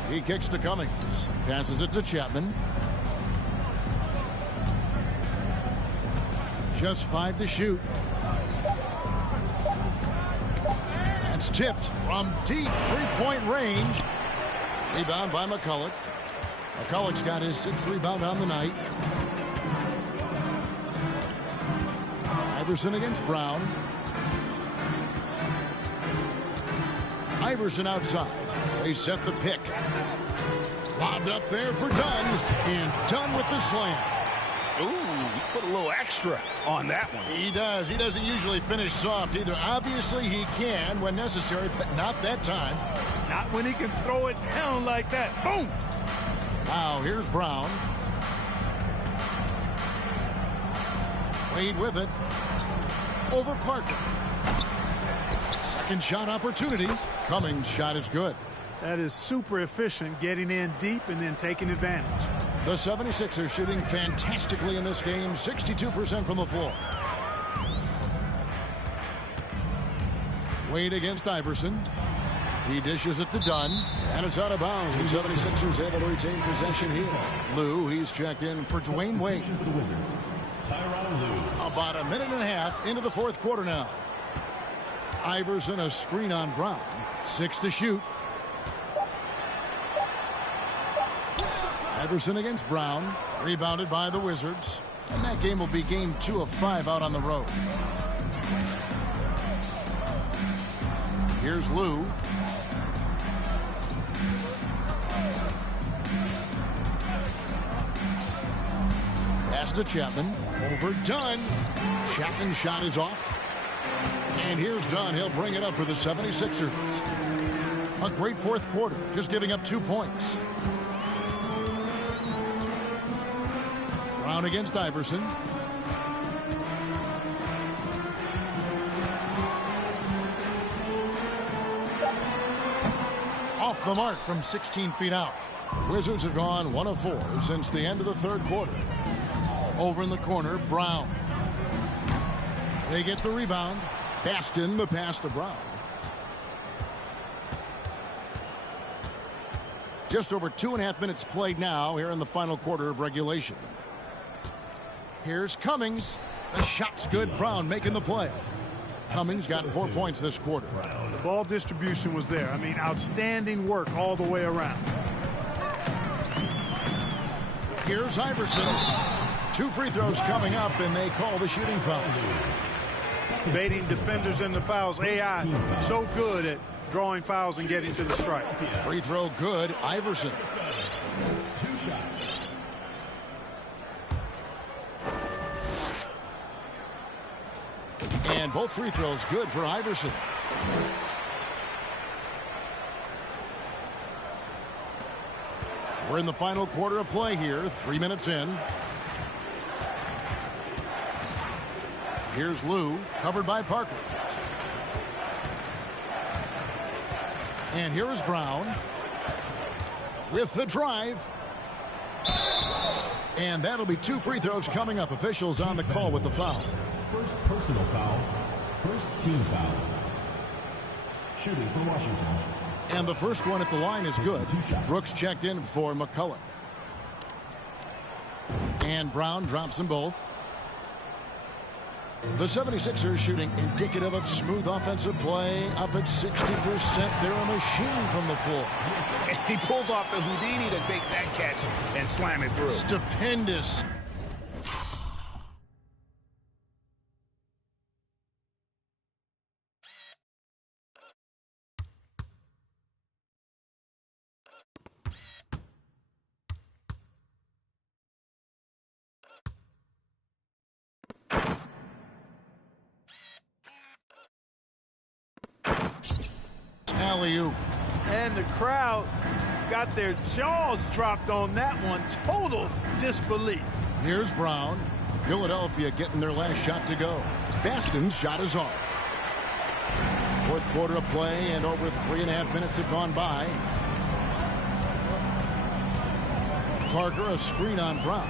He kicks to Cummings. Passes it to Chapman. Just 5 to shoot. That's tipped from deep three-point range. Rebound by McCulloch. McCulloch's got his 6th rebound on the night. Iverson against Brown. Iverson outside. They set the pick. Lobbed up there for Dunn. And Dunn with the slam. Ooh, he put a little extra on that one. He does. He doesn't usually finish soft either. Obviously, he can when necessary, but not that time. Not when he can throw it down like that. Boom! Now, here's Brown. Wade with it. Over Parker. Second shot opportunity. Cummings' shot is good. That is super efficient, getting in deep and then taking advantage. The 76ers shooting fantastically in this game, 62% from the floor. Wade against Iverson. He dishes it to Dunn, and it's out of bounds. The 76ers able to retain possession here. Lou, he's checked in for Dwayne Wade. About a minute and a half into the fourth quarter now. Iverson a screen on Brown. 6 to shoot. Iverson against Brown. Rebounded by the Wizards. And that game will be game 2 of 5 out on the road. Here's Lou. Pass to Chapman. Over Dunn. Chapman's shot is off. And here's Dunn. He'll bring it up for the 76ers. A great fourth quarter. Just giving up 2 points. Brown against Iverson. Off the mark from 16 feet out. Wizards have gone 1 of 4 since the end of the third quarter. Over in the corner, Brown. They get the rebound. Baston, the pass to Brown. Just over 2.5 minutes played now here in the final quarter of regulation. Here's Cummings. The shot's good. Brown making the play. Cummings got 4 points this quarter. The ball distribution was there. I mean, outstanding work all the way around. Here's Iverson. 2 free throws coming up, and they call the shooting foul. Baiting defenders in the fouls. AI so good at drawing fouls and getting to the strike. Free throw good. Iverson. 2 shots. And both free throws good for Iverson. We're in the final quarter of play here. 3 minutes in. Here's Lou, covered by Parker. And here is Brown with the drive. And that'll be 2 free throws coming up. Officials on the call with the foul. First personal foul. First team foul. Shooting for Washington. And the first one at the line is good. Brooks checked in for McCullough. And Brown drops them both. The 76ers shooting indicative of smooth offensive play, up at 60%. They're a machine from the floor. And he pulls off the Houdini to take that catch and slam it through. Stupendous. Alley-oop. And the crowd got their jaws dropped on that one. Total disbelief. Here's Brown. Philadelphia getting their last shot to go. Baston's shot is off. Fourth quarter of play, and over 3.5 minutes have gone by. Parker, a screen on Brown.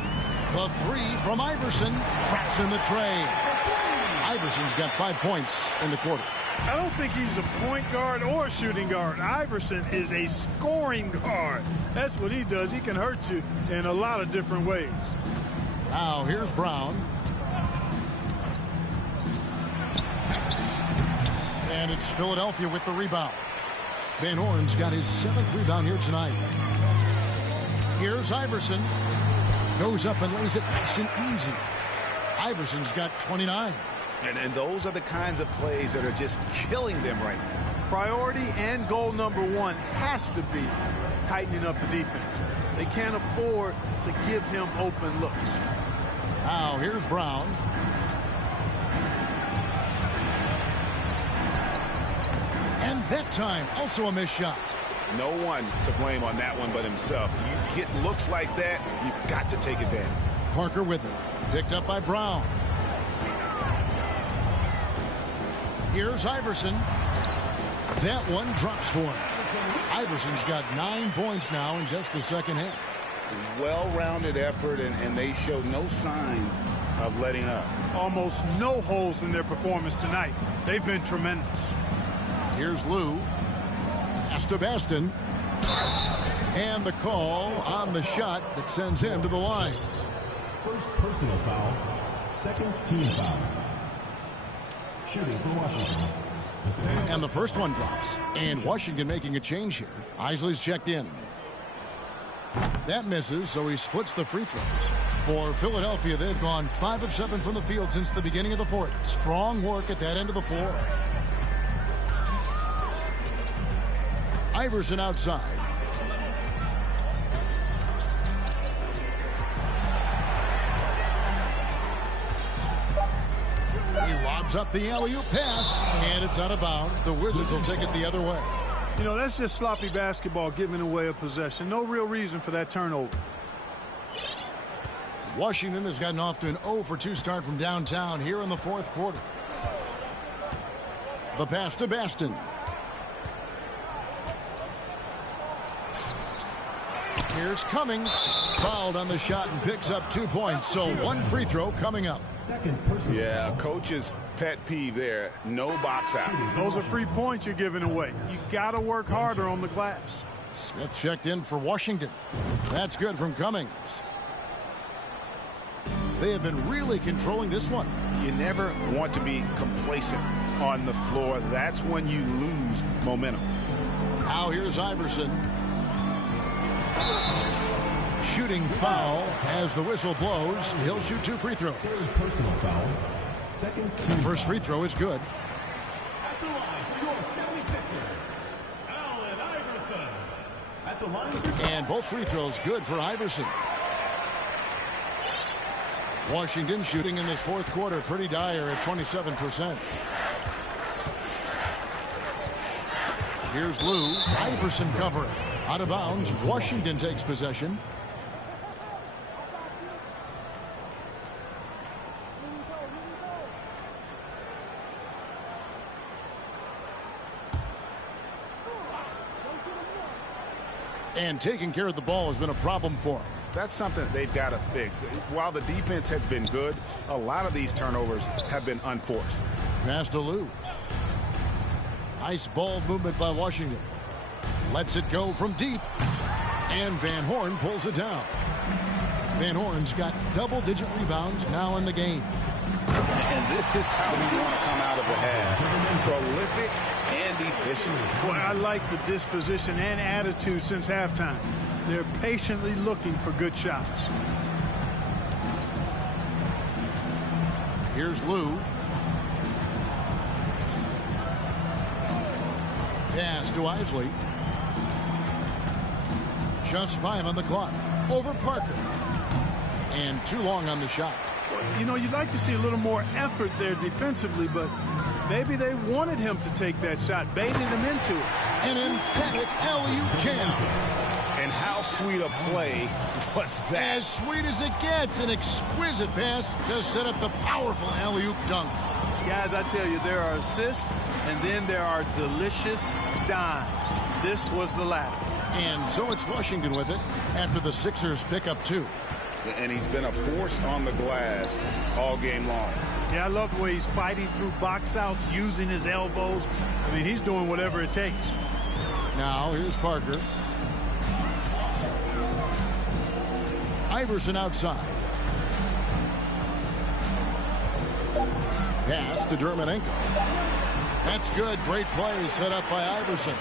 The 3 from Iverson. Traps in the tray. Iverson's got 5 points in the quarter. I don't think he's a point guard or a shooting guard. Iverson is a scoring guard. That's what he does. He can hurt you in a lot of different ways. Now here's Brown. And it's Philadelphia with the rebound. Van Horn's got his 7th rebound here tonight. Here's Iverson. Goes up and lays it nice and easy. Iverson's got 29. And those are the kinds of plays that are just killing them right now. Priority and goal number 1 has to be tightening up the defense. They can't afford to give him open looks. Now here's Brown. And that time, also a missed shot. No one to blame on that one but himself. You get looks like that, you've got to take advantage. Parker with it. Picked up by Brown. Here's Iverson. That one drops for him. Iverson's got 9 points now in just the second half. Well-rounded effort, and they show no signs of letting up. Almost no holes in their performance tonight. They've been tremendous. Here's Lou. Pass to Baston. And the call on the shot that sends him to the line. First personal foul. Second team foul. Shooting for Washington. And the first one drops. And Washington making a change here. Isley's checked in. That misses, so he splits the free throws. For Philadelphia, they've gone 5 of 7 from the field since the beginning of the fourth. Strong work at that end of the floor. Iverson outside. He lobs up the alley-oop pass, and it's out of bounds. The Wizards will take it the other way. You know, that's just sloppy basketball, giving away a possession. No real reason for that turnover. Washington has gotten off to an 0-for-2 start from downtown here in the fourth quarter. The pass to Baston. Here's Cummings. Fouled on the shot and picks up 2 points. So 1 free throw coming up. Second personal Yeah, coach's pet peeve there. No box out. Those are free points you're giving away. You got to work harder on the glass. Smith checked in for Washington. That's good from Cummings. They have been really controlling this one. You never want to be complacent on the floor. That's when you lose momentum. Now here's Iverson. Shooting foul as the whistle blows. He'll shoot 2 free throws. Third personal foul. Second team First free throw is good. At the line for your 76ers, At the line for And both free throws good for Iverson. Washington shooting in this fourth quarter pretty dire at 27%. Here's Lou. Iverson covering. Out of bounds. Washington takes possession. And taking care of the ball has been a problem for him. That's something they've got to fix. While the defense has been good, a lot of these turnovers have been unforced. Pass to Lou. Nice ball movement by Washington. Lets it go from deep. And Van Horn pulls it down. Van Horn's got double-digit rebounds now in the game. And this is how we want to come out of the half. Prolific and efficient. Boy, I like the disposition and attitude since halftime. They're patiently looking for good shots. Here's Lou. Pass to Isley. Just 5 on the clock. Over Parker. And too long on the shot. You know, you'd like to see a little more effort there defensively, but maybe they wanted him to take that shot, baited him into it. An emphatic alley-oop jam. And how sweet a play was that? As sweet as it gets. An exquisite pass to set up the powerful alley-oop dunk. Guys, I tell you, there are assists, and then there are delicious dimes. This was the latter. And so it's Washington with it after the Sixers pick up 2. And he's been a force on the glass all game long. Yeah, I love the way he's fighting through box outs, using his elbows. I mean, he's doing whatever it takes. Now, here's Parker. Iverson outside. Pass to Dermonenko. That's good. Great play set up by Iverson.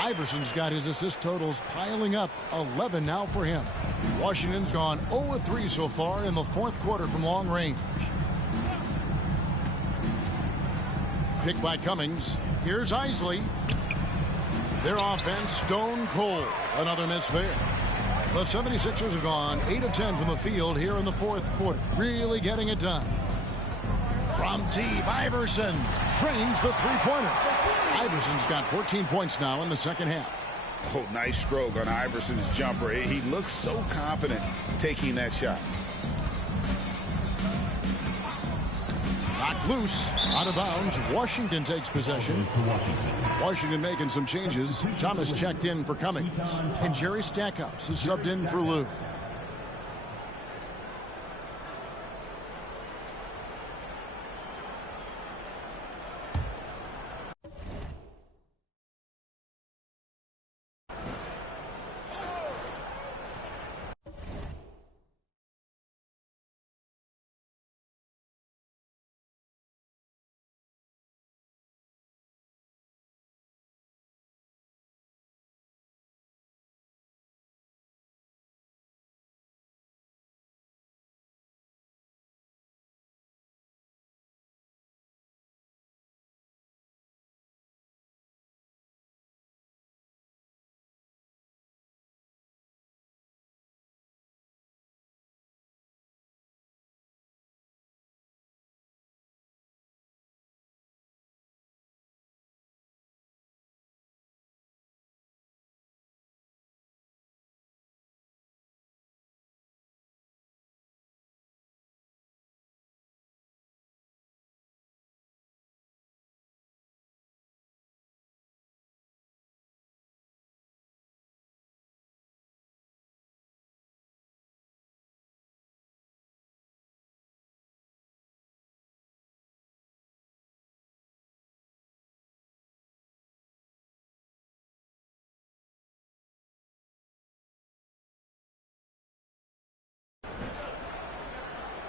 Iverson's got his assist totals piling up. 11 now for him. Washington's gone 0-3 so far in the fourth quarter from long range. Pick by Cummings. Here's Isley. Their offense stone cold. Another miss there. The 76ers have gone 8 of 10 from the field here in the fourth quarter. Really getting it done. From deep, Iverson drains the three-pointer. Iverson's got 14 points now in the second half. Oh, nice stroke on Iverson's jumper. He looks so confident taking that shot. Knocked loose, out of bounds. Washington takes possession. Washington making some changes. Thomas checked in for Cummings. And Jerry Stackhouse is subbed in for Lou.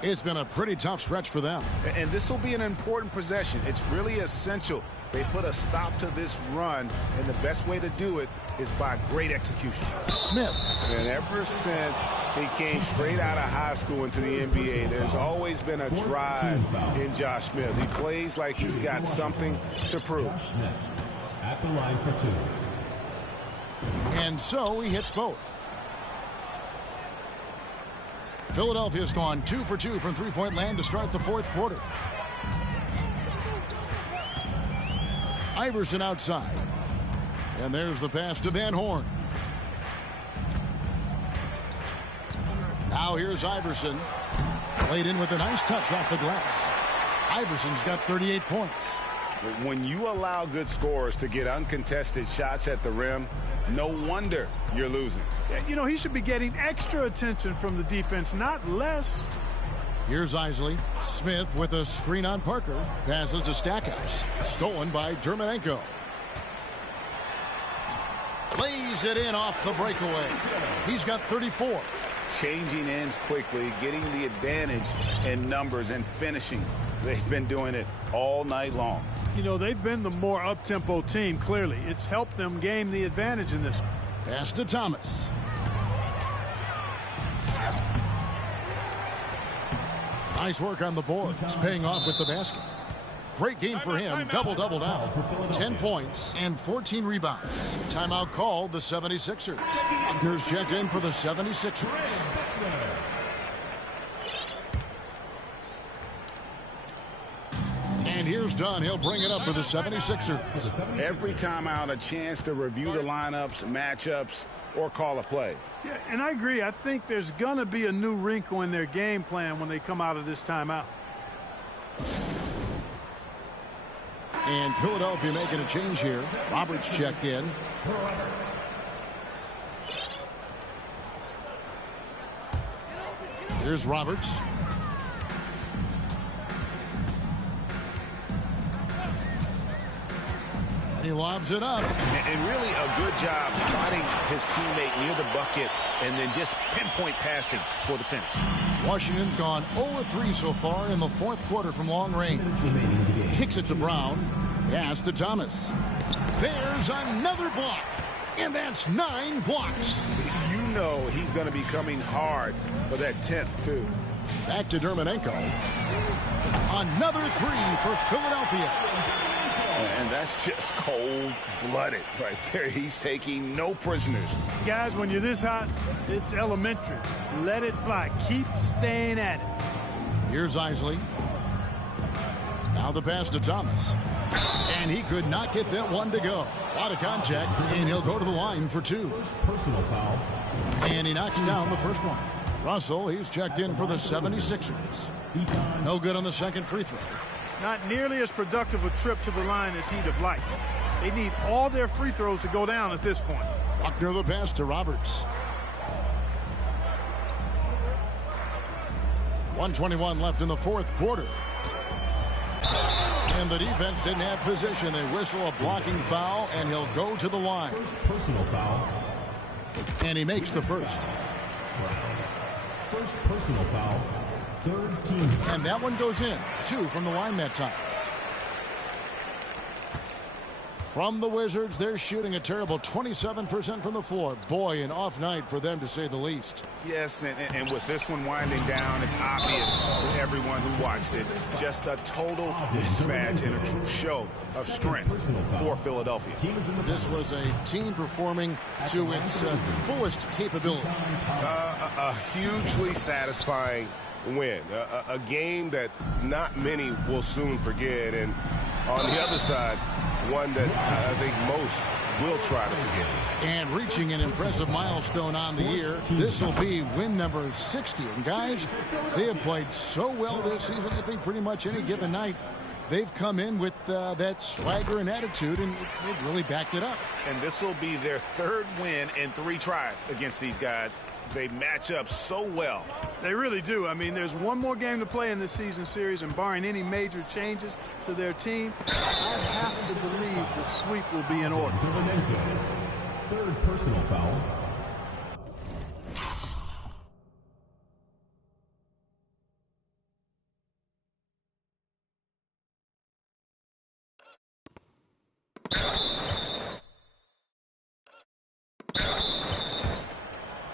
It's been a pretty tough stretch for them. And this will be an important possession. It's really essential they put a stop to this run, and the best way to do it is by great execution. Smith. And ever since he came straight out of high school into the NBA, there's always been a drive in Josh Smith. He plays like he's got something to prove. At the line for 2. And so he hits both. Philadelphia's gone 2 for 2 from three-point land to start the fourth quarter. Iverson outside. And there's the pass to Van Horn. Now here's Iverson. Played in with a nice touch off the glass. Iverson's got 38 points. When you allow good scorers to get uncontested shots at the rim, no wonder you're losing. You know, he should be getting extra attention from the defense, not less. Here's Isley. Smith with a screen on Parker. Passes to Stackhouse. Stolen by Dermonenko. Lays it in off the breakaway. He's got 34. Changing ends quickly, getting the advantage in numbers and finishing. They've been doing it all night long. You know, they've been the more up-tempo team, clearly. It's helped them gain the advantage in this. Pass to Thomas. Nice work on the board. It's paying off with the basket. Great game for him. Double-double now. 10 points and 14 rebounds. Timeout called the 76ers. Here's checked in for the 76ers. And here's Dunn. He'll bring it up for the 76ers. Every time out, a chance to review the lineups, matchups, or call a play. Yeah, and I agree. I think there's going to be a new wrinkle in their game plan when they come out of this timeout. And Philadelphia making a change here. Roberts checked in. Here's Roberts. And he lobs it up. And really a good job spotting his teammate near the bucket and then just pinpoint passing for the finish. Washington's gone 0-3 so far in the fourth quarter from long range. Kicks it to Brown. Pass to Thomas. There's another block. And that's 9 blocks. You know he's going to be coming hard for that 10th, too. Back to Dermonenko. Another 3 for Philadelphia. And that's just cold-blooded right there. He's taking no prisoners. Guys, when you're this hot, it's elementary. Let it fly. Keep staying at it. Here's Isley. Now the pass to Thomas. And he could not get that one to go. A lot of contact, and he'll go to the line for 2. Personal foul. And he knocks down the first one. Russell, he's checked in for the 76ers. No good on the second free throw. Not nearly as productive a trip to the line as he'd have liked. They need all their free throws to go down at this point. Buckner the pass to Roberts. 1:21 left in the fourth quarter. And the defense didn't have position. They whistle a blocking foul, and he'll go to the line. First personal foul. And he makes the first. First personal foul. Third team. And that one goes in. 2 from the line that time. From the Wizards, they're shooting a terrible 27% from the floor. Boy, an off night for them, to say the least. Yes, and with this one winding down, it's obvious to everyone who watched it. Just a total mismatch and a true show of strength for Philadelphia. This was a team performing to its fullest capability. A hugely satisfying win. A game that not many will soon forget. And on the other side, one that I think most will try to forget. And reaching an impressive milestone on the year. This will be win number 60. And guys, they have played so well this season. I think pretty much any given night they've come in with that swagger and attitude, and they've really backed it up. And this will be their 3rd win in 3 tries against these guys. They match up so well. They really do. I mean, there's one more game to play in this season series, and barring any major changes to their team, I have to believe the sweep will be in order. Third personal foul.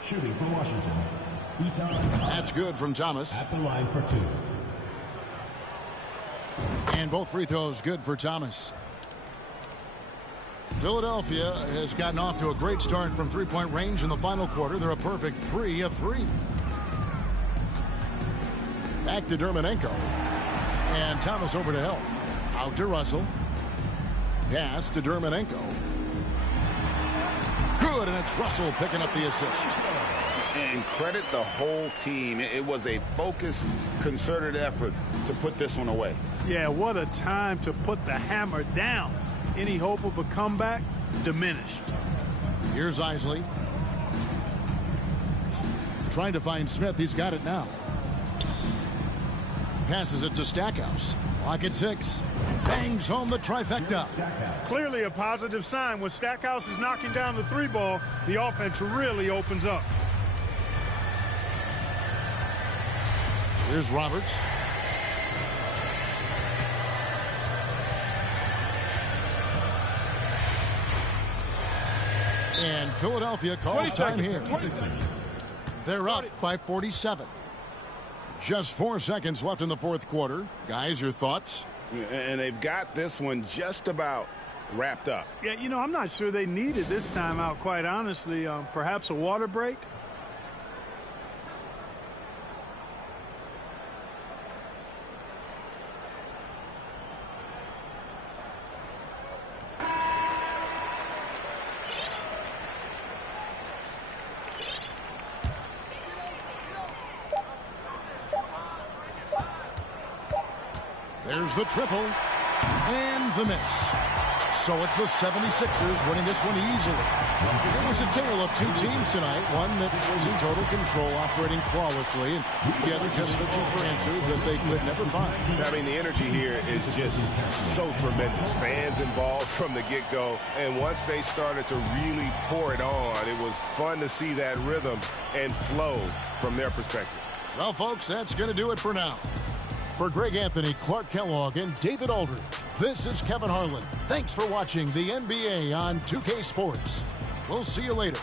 Shooting for Washington. That's good from Thomas. At the line for 2. And both free throws good for Thomas. Philadelphia has gotten off to a great start from three-point range in the final quarter. They're a perfect 3 of 3. Back to Dermonenko. And Thomas over to help. Out to Russell. Pass to Dermonenko. Good, and it's Russell picking up the assist. And credit the whole team. It was a focused, concerted effort to put this one away. Yeah, what a time to put the hammer down. Any hope of a comeback diminished. Here's Isley. Trying to find Smith. He's got it now. Passes it to Stackhouse. Clock at 6. Bangs home the trifecta. Clearly a positive sign. When Stackhouse is knocking down the three ball, the offense really opens up. Here's Roberts. And Philadelphia calls time here. They're up by 47. Just 4 seconds left in the fourth quarter. Guys, your thoughts? And they've got this one just about wrapped up. Yeah, you know, I'm not sure they needed this timeout, quite honestly. Perhaps a water break? There's the triple and the miss. So it's the 76ers winning this one easily. It was a tale of two teams tonight. One that was in total control, operating flawlessly, and the other just searching for answers that they could never find. I mean, the energy here is just so tremendous. Fans involved from the get-go, and once they started to really pour it on, it was fun to see that rhythm and flow from their perspective. Well, folks, that's going to do it for now. For Greg Anthony, Clark Kellogg, and David Aldridge, this is Kevin Harlan. Thanks for watching the NBA on 2K Sports. We'll see you later.